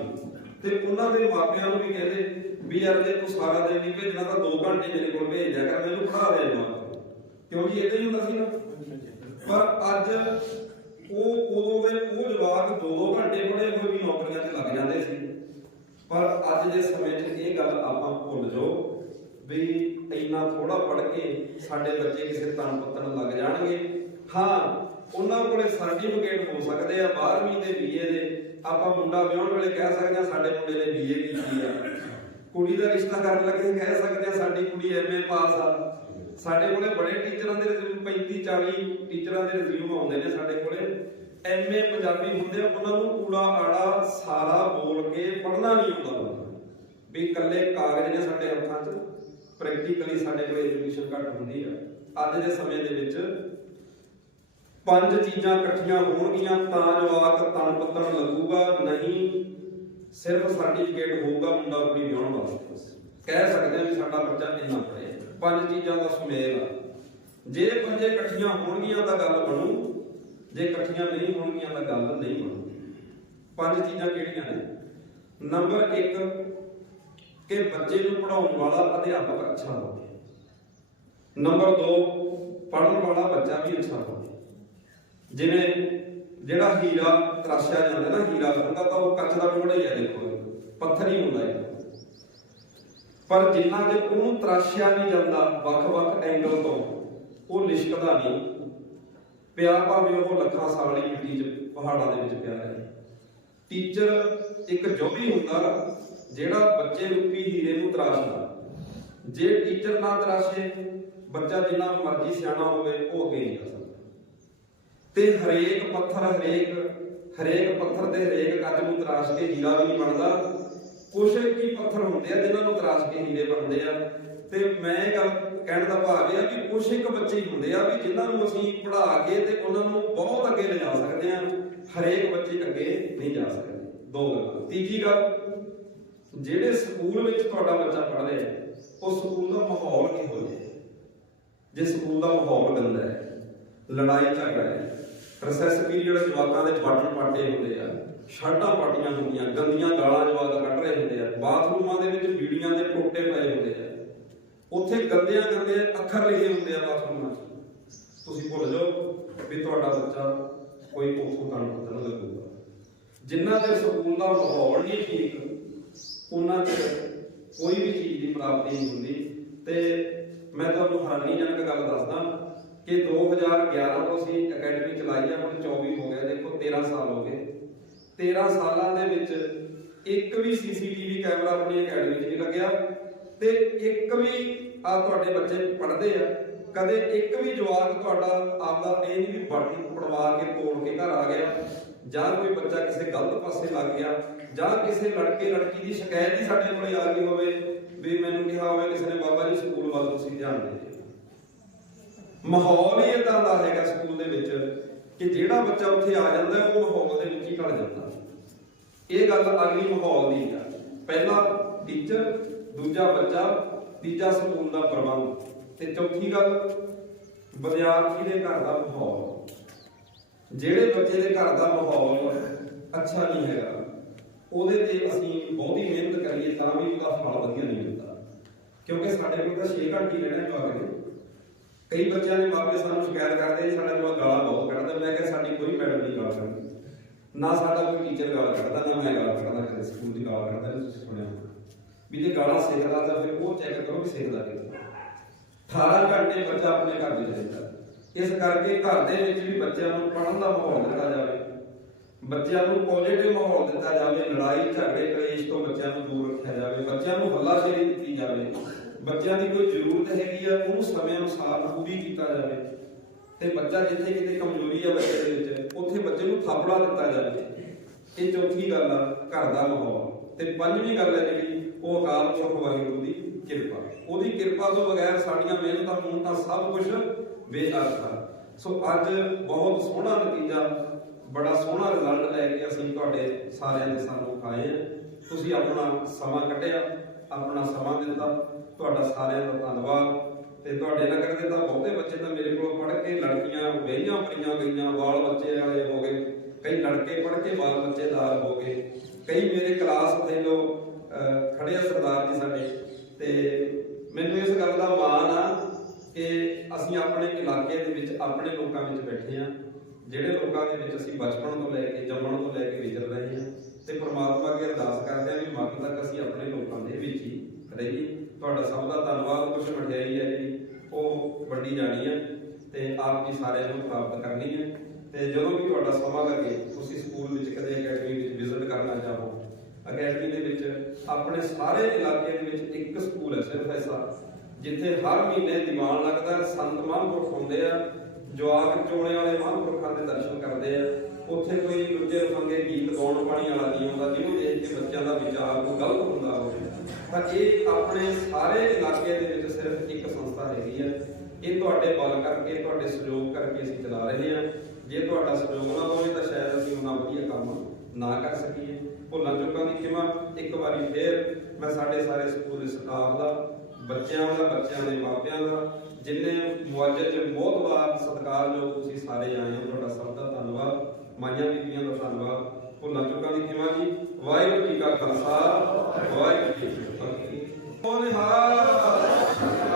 S1: ਤੇ ਉਹਨਾਂ ਦੇ ਮਾਪਿਆਂ ਨੂੰ ਵੀ ਕਹਿੰਦੇ ਵੀ ਯਾਰ ਜੇ ਤੂੰ ਸਾਰਾ ਦਿਨ ਨਹੀਂ ਭੇਜਣਾ ਤਾਂ 2 ਘੰਟੇ ਮੇਰੇ ਕੋਲ ਭੇਜ ਦਿਆ ਕਰ, ਮੈਨੂੰ ਪੜ੍ਹਾ ਦੇ ਜਵਾਕ ਕਿਉਂਕਿ ਇਦਾਂ ਹੀ ਹੁੰਦਾ ਸੀ ਨਾ। ਪਰ ਅੱਜ ਉਹ ਉਦੋਂ ਦੇ ਉਹ ਜਵਾਕ ਦੋ ਦੋ ਘੰਟੇ ਪੜ੍ਹੇ ਹੋਏ ਵੀ ਨੌਕਰੀਆਂ ਤੇ ਲੱਗ ਜਾਂਦੇ ਸੀ। ਪਰ ਅੱਜ ਦੇ ਸਮੇਂ 'ਚ ਇਹ ਗੱਲ ਆਪਾਂ ਭੁੱਲ ਜਾਓ ਵੀ ਇੰਨਾ ਥੋੜਾ ਪੜ੍ਹ ਕੇ ਸਾਡੇ ਬੱਚੇ ਕਿਸੇ ਤਨ ਪੱਤਨ ਲੱਗ ਜਾਣਗੇ। ਹਾਂ, ਉਹਨਾਂ ਕੋਲੇ ਸਰਟੀਫਿਕੇਟ ਹੋ ਸਕਦੇ ਆ 12ਵੀਂ ਦੇ ਬੀਏ ਦੇ। ਆਪਾਂ ਮੁੰਡਾ ਵਿਆਹਣ ਵੇਲੇ ਕਹਿ ਸਕਦੇ ਆ ਸਾਡੇ ਮੁੰਡੇ ਨੇ ਬੀਏ ਕੀਤੀ ਆ। ਕੁੜੀ ਦਾ ਰਿਸ਼ਤਾ ਕਰਨ ਲੱਗੇ ਕਹਿ ਸਕਦੇ ਆ ਸਾਡੀ ਕੁੜੀ ਐਮਏ ਪਾਸ ਆ। ਸਾਡੇ ਕੋਲੇ ਬੜੇ ਟੀਚਰਾਂ ਦੇ ਰਿਜ਼ਿਊਮ 35 40 ਟੀਚਰਾਂ ਦੇ ਰਿਜ਼ਿਊਮ ਆਉਂਦੇ ਨੇ ਸਾਡੇ ਕੋਲੇ। ਐਮਏ ਪੰਜਾਬੀ ਹੁੰਦੇ ਆ, ਉਹਨਾਂ ਨੂੰ ਕੂੜਾ ਆੜਾ ਸਾਰਾ ਬੋਲ ਕੇ ਪੜ੍ਹਨਾ ਨਹੀਂ ਆਉਂਦਾ। ਵੀ ਇਕੱਲੇ ਕਾਗਜ਼ ਨੇ ਸਾਡੇ ਹੱਥਾਂ 'ਚ ਪ੍ਰੈਕਟੀਕਲੀ ਸਾਡੇ ਕੋਲ ਐਜੂਕੇਸ਼ਨ ਘੱਟ ਹੁੰਦੀ ਆ। ਅੱਜ ਦੇ ਸਮੇਂ ਦੇ ਵਿੱਚ ਪੰਜ ਚੀਜ਼ਾਂ ਇਕੱਠੀਆਂ ਹੋਣਗੀਆਂ, ਤਾਂ ਜਵਾਕ ਤਨ ਪੱਤਣ ਲੱਗੂਗਾ, ਨਹੀਂ ਸਿਰਫ ਸਰਟੀਫਿਕੇਟ ਹੋਊਗਾ ਮੁੰਡਾ ਕੁੜੀ ਵਿਆਹਣ ਵਾਸਤੇ। ਕਹਿ ਸਕਦੇ ਆ ਵੀ ਸਾਡਾ ਬੱਚਾ ਇੰਨਾ ਪੜ੍ਹਿਆ। ਪੰਜ ਚੀਜ਼ਾਂ ਦਾ ਸੁਮੇਲ ਆ। ਜੇ ਪੰਜੇ ਇਕੱਠੀਆਂ ਹੋਣਗੀਆਂ ਤਾਂ ਗੱਲ ਬਣੂ। ਜੇ ਇਕੱਠੀਆਂ ਨਹੀਂ ਹੋਣਗੀਆਂ ਤਾਂ ਗੱਲ ਨਹੀਂ ਬਣੂ। ਪੰਜ ਚੀਜ਼ਾਂ ਕਿਹੜੀਆਂ ਨੇ? ਨੰਬਰ 1 ਕਿ ਬੱਚੇ ਨੂੰ ਪੜਾਉਣ ਵਾਲਾ ਅਧਿਆਪਕ ਅੱਛਾ ਹੋਵੇ। ਨੰਬਰ 2 ਪੜਨ ਵਾਲਾ ਬੱਚਾ ਵੀ ਅੱਛਾ ਹੋਵੇ। ਜਿਵੇਂ ਜਿਹੜਾ ਹੀਰਾ ਤਰਾਸ਼ਿਆ ਜਾਂਦਾ ਨਾ, ਹੀਰਾ ਹੁੰਦਾ ਤਾਂ ਉਹ ਕੱਚ ਦਾ ਟੁਕੜਾ ਹੀ ਹੈ ਦੇਖੋ। ਪੱਥਰ ਹੀ ਹੁੰਦਾ ਹੈ ਪਰ ਜਿੰਨਾ ਜੇ ਉਹਨੂੰ ਤਰਾਸ਼ਿਆ ਨਹੀਂ ਜਾਂਦਾ ਵੱਖ-ਵੱਖ ਐਂਗਲ ਤੋਂ, ਉਹ ਲਿਸ਼ਕਦਾ ਨਹੀਂ। ਪਿਆ ਭਾਵੇਂ ਉਹ ਲੱਖਾਂ ਸਾਲ ਹੀ ਮਿੱਟੀ 'ਚ, ਪਹਾੜਾਂ ਦੇ ਵਿੱਚ ਪਿਆ ਰਹੇ। ਟੀਚਰ ਇੱਕ ਜੋਗੀ ਹੁੰਦਾ, ਜਿਹੜਾ ਬੱਚੇ ਰੂਪੀ ਹੀਰੇ ਨੂੰ ਤਰਾਸ਼ਦਾ। ਜੇ ਟੀਚਰ ਨਾ ਤਰਾਸ਼ੇ, ਬੱਚਾ ਜਿੰਨਾ ਮਰਜ਼ੀ ਸਿਆਣਾ ਹੋਵੇ, ਉਹ ਅੱਗੇ ਨਹੀਂ ਜਾ ਸਕਦਾ। ਤੇ ਹਰੇਕ ਪੱਥਰ ਹਰੇਕ ਹਰੇਕ ਪੱਥਰ ਤੇ ਹਰੇਕ ਕੱਚ ਨੂੰ ਤਰਾਸ਼ ਕੇ ਹੀਰਾ ਵੀ ਨਹੀਂ ਬਣਦਾ। ਕੁਛ ਕੀ ਪੱਥਰ ਹੁੰਦੇ ਆ ਜਿਨ੍ਹਾਂ ਨੂੰ ਤਰਾਸ਼ ਕੇ ਹੀਰੇ ਬਣਦੇ ਆ। ਤੇ ਮੈਂ ਇਹ ਗੱਲ ਕਹਿਣ ਦਾ ਭਾਵ ਇਹ ਆ ਕਿ ਕੁਛ ਇੱਕ ਬੱਚੇ ਹੁੰਦੇ ਆ ਵੀ ਜਿਨ੍ਹਾਂ ਨੂੰ ਅਸੀਂ ਪੜ੍ਹਾ ਕੇ ਤੇ ਉਹਨਾਂ ਨੂੰ ਬਹੁਤ ਅੱਗੇ ਲਿਜਾ ਸਕਦੇ ਆ। ਹਰੇਕ ਬੱਚੇ ਅੱਗੇ ਨਹੀਂ ਜਾ ਸਕਦੇ। ਦੋ ਗੱਲਾਂ। ਤੀਜੀ ਗੱਲ, ਜਿਹੜੇ ਸਕੂਲ ਵਿੱਚ ਤੁਹਾਡਾ ਬੱਚਾ ਪੜ੍ਹ ਰਿਹਾ ਹੈ, ਉਹ ਸਕੂਲ ਦਾ ਮਾਹੌਲ ਕਿਹੋ ਜਿਹਾ ਹੈ? ਜੇ ਸਕੂਲ ਦਾ ਮਾਹੌਲ ਗੰਦਾ ਹੈ, ਲੜਾਈ ਝਗੜਾ ਹੈ ਰਿਸੈਸ ਪੀਰੀਅਡ ਜਵਾਕਾਂ ਦੇ ਬਟਨ ਪਾਟੇ ਹੁੰਦੇ ਆ ਸ਼ਰਟਾਂ ਪਾਟੀਆਂ ਹੁੰਦੀਆਂ, ਗੰਦੀਆਂ ਗਾਲਾਂ ਜਵਾਕ ਕੱਢ ਰਹੇ ਹੁੰਦੇ ਆ, ਬਾਥਰੂਮਾਂ ਦੇ ਵਿੱਚ ਬੀੜੀਆਂ ਦੇ ਟੋਟੇ ਪਏ ਹੁੰਦੇ ਆ। ਉੱਥੇ ਗੰਦਿਆਂ ਗੰਦੇ ਅੱਖਰ ਲਿਖੇ ਹੁੰਦੇ ਆ ਬਾਥਰੂਮਾਂ 'ਚ। ਤੁਸੀਂ ਭੁੱਲ ਜਾਓ ਵੀ ਤੁਹਾਡਾ ਬੱਚਾ ਕੋਈ ਉੱਥੋਂ ਕੰਮ ਪਤਨ ਲੱਗੂਗਾ। ਜਿੰਨਾ ਚਿਰ ਸਕੂਲ ਦਾ ਮਾਹੌਲ ਨਹੀਂ ਠੀਕ ਉਹਨਾਂ ਚ ਕੋਈ ਵੀ ਚੀਜ਼ ਦੀ ਪ੍ਰਾਪਤੀ ਨਹੀਂ ਹੁੰਦੀ। ਤੇ ਮੈਂ ਤੁਹਾਨੂੰ ਹੈਰਾਨੀਜਨਕ ਗੱਲ ਦੱਸਦਾ ਕਿ 2011 ਤੋਂ ਅਸੀਂ ਅਕੈਡਮੀ ਚਲਾਈ ਆ, ਹੁਣ 24 ਹੋ ਗਿਆ, ਦੇਖੋ 13 ਸਾਲ ਹੋ ਗਏ। 13 ਸਾਲਾਂ ਦੇ ਵਿੱਚ ਇੱਕ ਵੀ ਸੀਸੀਟੀਵੀ ਕੈਮਰਾ ਆਪਣੀ ਅਕੈਡਮੀ 'ਚ ਨਹੀਂ ਲੱਗਿਆ ਤੇ ਇੱਕ ਵੀ ਆ ਤੁਹਾਡੇ ਬੱਚੇ ਪੜ੍ਹਦੇ ਆ, ਕਦੇ ਇੱਕ ਵੀ ਜਵਾਕ ਤੁਹਾਡਾ ਆਪਦਾ ਇਹ ਨਹੀਂ ਵੀ ਬਟਨ ਪੜਵਾ ਕੇ ਤੋੜ ਕੇ ਘਰ ਆ ਗਿਆ ਜਾਂ ਕੋਈ ਬੱਚਾ ਕਿਸੇ ਗਲਤ ਪਾਸੇ ਲੱਗ ਗਿਆ ਜਾਂ ਕਿਸੇ ਲੜਕੇ ਲੜਕੀ ਦੀ ਸ਼ਿਕਾਇਤ ਹੀ ਸਾਡੇ ਕੋਲੇ ਆ ਗਈ ਹੋਵੇ ਵੀ ਮੈਨੂੰ ਕਿਹਾ ਹੋਵੇ ਕਿਸੇ ਨੇ ਬਾਬਾ ਜੀ ਸਕੂਲ ਵੱਲ ਤੁਸੀਂ ਧਿਆਨ ਦੇ ਮਾਹੌਲ ਹੀ ਇਦਾਂ ਦਾ ਹੈਗਾ ਸਕੂਲ ਦੇ ਵਿੱਚ ਕਿ ਜਿਹੜਾ ਬੱਚਾ ਉੱਥੇ ਆ ਜਾਂਦਾ, ਉਹ ਮਾਹੌਲ ਦੇ ਵਿੱਚ ਹੀ ਢਲ ਜਾਂਦਾ। ਇਹ ਗੱਲ ਅਗਲੀ ਮਾਹੌਲ ਦੀ ਹੈ। ਪਹਿਲਾ ਟੀਚਰ ਦੂਜਾ ਬੱਚਾ, ਤੀਜਾ ਸਕੂਲ ਦਾ ਪ੍ਰਬੰਧ। ਤੇ ਚੌਥੀ ਗੱਲ, ਵਿਦਿਆਰਥੀ ਦੇ ਘਰ ਦਾ ਮਾਹੌਲ। ਜਿਹੜੇ ਬੱਚੇ ਦੇ ਘਰ ਦਾ ਮਾਹੌਲ ਅੱਛਾ ਨਹੀਂ ਹੈਗਾ, ਉਹਦੇ ਤੇ ਅਸੀਂ ਬਹੁਤੀ ਮਿਹਨਤ ਕਰੀਏ ਤਾਂ ਵੀ ਉਹਦਾ ਫਲ ਵਧੀਆ ਨਹੀਂ ਮਿਲਦਾ ਕਿਉਂਕਿ ਸਾਡੇ ਕੋਲ ਤਾਂ 6 ਘੰਟੇ ਹੀ ਰਹਿਣਾ ਜਵਾਕ ਨੇ ਕਈ ਬੱਚਿਆਂ ਦੇ ਮਾਪੇ ਸਾਨੂੰ ਸ਼ਿਕਾਇਤ ਕਰਦੇ ਸਾਡਾ ਜਵਾਕ ਗਾਲਾਂ ਬਹੁਤ ਕੱਢਦਾ। ਮੈਂ ਕਿਹਾ, ਸਾਡੀ ਕੋਈ ਮੈਡਮ ਨਹੀਂ ਗਾਲ ਕੱਢਦੀ। ਨਾ ਸਾਡਾ ਕੋਈ ਟੀਚਰ ਗਾਲ ਕੱਢਦਾ, ਨਾ ਮੈਂ ਗਾਲ ਕੱਢਦਾ ਕਦੇ ਸਕੂਲ ਦੀ ਗਾਲ ਕੱਢਦਾ ਤੁਸੀਂ ਸੁਣਿਆ ਵੀ ਜੇ ਗਾਲਾਂ ਸਿੱਖਦਾ ਤਾਂ ਫਿਰ ਉਹ ਚੈੱਕ ਕਰੋ ਵੀ ਸਿੱਖਦਾ ਕਿੱਥੇ 18 ਘੰਟੇ ਬੱਚਾ ਆਪਣੇ ਘਰ ਵਿੱਚ ਰਹਿੰਦਾ। ਇਸ ਕਰਕੇ ਘਰ ਦੇ ਵਿੱਚ ਵੀ ਬੱਚਿਆਂ ਨੂੰ ਪੜ੍ਹਨ ਦਾ ਮਾਹੌਲ ਦਿੱਤਾ ਜਾਵੇ। ਬੱਚਿਆਂ ਨੂੰ ਪੋਜ਼ਿਟਿਵ ਮਾਹੌਲ ਦਿੱਤਾ ਜਾਵੇ, ਲੜਾਈ, ਝਗੜੇ, ਕਲੇਸ਼ ਤੋਂ ਬੱਚਿਆਂ ਨੂੰ ਦੂਰ ਰੱਖਿਆ ਜਾਵੇ। ਬੱਚਿਆਂ ਨੂੰ ਹੱਲਾਸ਼ੇਰੀ ਦਿੱਤੀ ਜਾਵੇ। ਬੱਚਿਆਂ ਦੀ ਕੋਈ ਜ਼ਰੂਰਤ ਹੈਗੀ ਆ, ਉਹਨੂੰ ਸਮੇਂ ਅਨੁਸਾਰ ਪੂਰੀ ਕੀਤਾ ਜਾਵੇ। ਤੇ ਬੱਚਾ ਜਿੱਥੇ ਕਿਤੇ ਕਮਜ਼ੋਰੀ ਆ ਬੱਚੇ ਦੇ ਵਿੱਚ, ਉੱਥੇ ਬੱਚੇ ਨੂੰ ਥਾਪੜਾ ਦਿੱਤਾ ਜਾਵੇ। ਇਹ ਚੌਥੀ ਗੱਲ ਆ, ਘਰ ਦਾ ਮਾਹੌਲ। ਤੇ ਪੰਜਵੀਂ ਗੱਲ ਹੈ ਜਿਹੜੀ, ਉਹ ਅਕਾਲ ਪੁਰਖ ਵਾਹਿਗੁਰੂ ਦੀ ਕਿਰਪਾ। ਉਹਦੀ ਕਿਰਪਾ ਤੋਂ ਬਗੈਰ ਸਾਡੀਆਂ ਮਿਹਨਤਾਂ ਹੋਣ ਤਾਂ ਸਭ ਕੁਝ ਬੇਅਰਥ ਆ ਸੋ ਅੱਜ ਬਹੁਤ ਸੋਹਣਾ ਨਤੀਜਾ, ਬੜਾ ਸੋਹਣਾ ਰਿਜ਼ਲਟ ਲੈ ਕੇ ਅਸੀਂ ਤੁਹਾਡੇ ਸਾਰਿਆਂ ਦੇ ਸਾਹਮਣੇ ਆਏ ਆ ਤੁਸੀਂ ਆਪਣਾ ਸਮਾਂ ਕੱਢਿਆ, ਆਪਣਾ ਸਮਾਂ ਦਿੱਤਾ। ਤੁਹਾਡਾ ਸਾਰਿਆਂ ਦਾ ਧੰਨਵਾਦ। ਤੇ ਤੁਹਾਡੇ ਨਗਰ ਦੇ ਤਾਂ ਬਹੁਤੇ ਬੱਚੇ ਤਾਂ ਮੇਰੇ ਕੋਲ ਪੜ੍ਹ ਕੇ ਲੜਕੀਆਂ ਵਿਆਹੀਆਂ ਪਈਆਂ ਗਈਆਂ ਬਾਲ ਬੱਚੇ ਵਾਲੇ ਹੋ ਗਏ ਕਈ ਲੜਕੇ ਪੜ੍ਹ ਕੇ ਬਾਲ ਬੱਚੇਦਾਰ ਹੋ ਗਏ ਕਈ ਮੇਰੇ ਕਲਾਸ ਫੈਲੋ ਅਹ, ਖੜੇ ਸਰਦਾਰ ਜੀ ਸਾਡੇ। ਤੇ ਮੈਨੂੰ ਇਸ ਗੱਲ ਦਾ ਮਾਣ ਆ ਕਿ ਅਸੀਂ ਆਪਣੇ ਇਲਾਕੇ ਦੇ ਵਿੱਚ ਆਪਣੇ ਲੋਕਾਂ ਵਿੱਚ ਬੈਠੇ ਆ ਜਿਹੜੇ ਲੋਕਾਂ ਦੇ ਵਿੱਚ ਅਸੀਂ ਬਚਪਨ ਤੋਂ ਲੈ ਕੇ ਜੰਮਣ ਤੋਂ ਲੈ ਕੇ ਵਿਚਰ ਰਹੇ ਹਾਂ। ਤੇ ਪ੍ਰਮਾਤਮਾ ਅੱਗੇ ਅਰਦਾਸ ਕਰਦੇ ਹਾਂ ਵੀ ਮਰਨ ਤੱਕ ਅਸੀਂ ਆਪਣੇ ਲੋਕਾਂ ਦੇ ਵਿੱਚ ਹੀ ਰਹੀਏ। ਤੁਹਾਡਾ ਸਭ ਦਾ ਧੰਨਵਾਦ ਕੁਝ ਮਠਿਆਈ ਹੈ ਜਿਹੜੀ ਉਹ ਵੱਡੀ ਜਾਣੀ ਹੈ ਤੇ ਆਪ ਜੀ ਸਾਰਿਆਂ ਨੂੰ ਪ੍ਰਾਪਤ ਕਰਨੀ ਹੈ ਤੇ ਜਦੋਂ ਵੀ ਤੁਹਾਡਾ ਸਮਾਂ ਲੱਗੇ ਤੁਸੀਂ ਸਕੂਲ ਵਿੱਚ ਕਦੇ ਅਕੈਡਮੀ ਵਿੱਚ ਵਿਜ਼ਿਟ ਕਰਨਾ ਚਾਹੋ ਅਕੈਡਮੀ ਦੇ ਵਿੱਚ ਆਪਣੇ ਸਾਰੇ ਇਲਾਕੇ ਦੇ ਵਿੱਚ ਇੱਕ ਸਕੂਲ ਹੈ ਸਿਰਫ ਐਸਾ ਜਿੱਥੇ ਹਰ ਮਹੀਨੇ ਦੀਵਾਨ ਲੱਗਦਾ ਹੈ, ਸੰਤ ਮਹਾਂਪੁਰਖ ਹੁੰਦੇ ਆ ਜਵਾਕ ਚੋਣੇ ਵਾਲੇ ਮਹਾਂਪੁਰਖਾਂ ਦੇ ਦਰਸ਼ਨ ਕਰਦੇ ਆ ਉੱਥੇ ਕੋਈ ਲੁੱਟੇ ਰਫੰਗੇ ਗੀਤ ਗਾਉਣ ਪਾਣੀ ਵਾਲਾ ਨਹੀਂ ਹੁੰਦਾ ਜਿਹਨੂੰ ਦੇਖ ਕੇ ਬੱਚਿਆਂ ਦਾ ਵਿਚਾਰ ਕੋਈ ਗਲਤ ਹੁੰਦਾ ਹੋਵੇ। ਤਾਂ ਇਹ ਆਪਣੇ ਸਾਰੇ ਇਲਾਕੇ ਦੇ ਵਿੱਚ ਸਿਰਫ ਇੱਕ ਸੰਸਥਾ ਹੈਗੀ ਹੈ ਇਹ ਤੁਹਾਡੇ ਬਲ ਕਰਕੇ, ਤੁਹਾਡੇ ਸਹਿਯੋਗ ਕਰਕੇ ਅਸੀਂ ਚਲਾ ਰਹੇ ਹਾਂ। ਜੇ ਤੁਹਾਡਾ ਸਹਿਯੋਗ ਨਾ ਹੋਵੇ ਤਾਂ ਸ਼ਾਇਦ ਅਸੀਂ ਉਹਨਾਂ ਵਧੀਆ ਕੰਮ ਨਾ ਕਰ ਸਕੀਏ। ਭੁੱਲਾਂ ਚੁੱਕਾਂ ਦੀ ਖਿਮਾ, ਇੱਕ ਵਾਰੀ ਫੇਰ ਮੈਂ ਸਾਡੇ ਸਾਰੇ ਸਕੂਲ ਦੇ ਸਟਾਫ ਦਾ, ਬੱਚਿਆਂ ਦਾ, ਬੱਚਿਆਂ ਦੇ ਮਾਪਿਆਂ ਦਾ, ਜਿੰਨੇ ਮੁਆਜਜ ਬਹੁਤ ਵਾਰ ਸਤਿਕਾਰਯੋਗ ਤੁਸੀਂ ਸਾਰੇ ਆਏ ਹੋ, ਤੁਹਾਡਾ ਸਭ ਦਾ ਧੰਨਵਾਦ। ਮਾਈਆਂ ਬੀਬੀਆਂ ਦਾ ਧੰਨਵਾਦ। ਭੁੱਲਾਂ ਚੁੱਕਾਂ ਦੀ ਖਿਮਾ ਜੀ। ਵਾਹਿਗੁਰੂ ਜੀ ਕਾ ਖਾਲਸਾ, ਵਾਹਿਗੁਰੂ ਜੀ বলে হা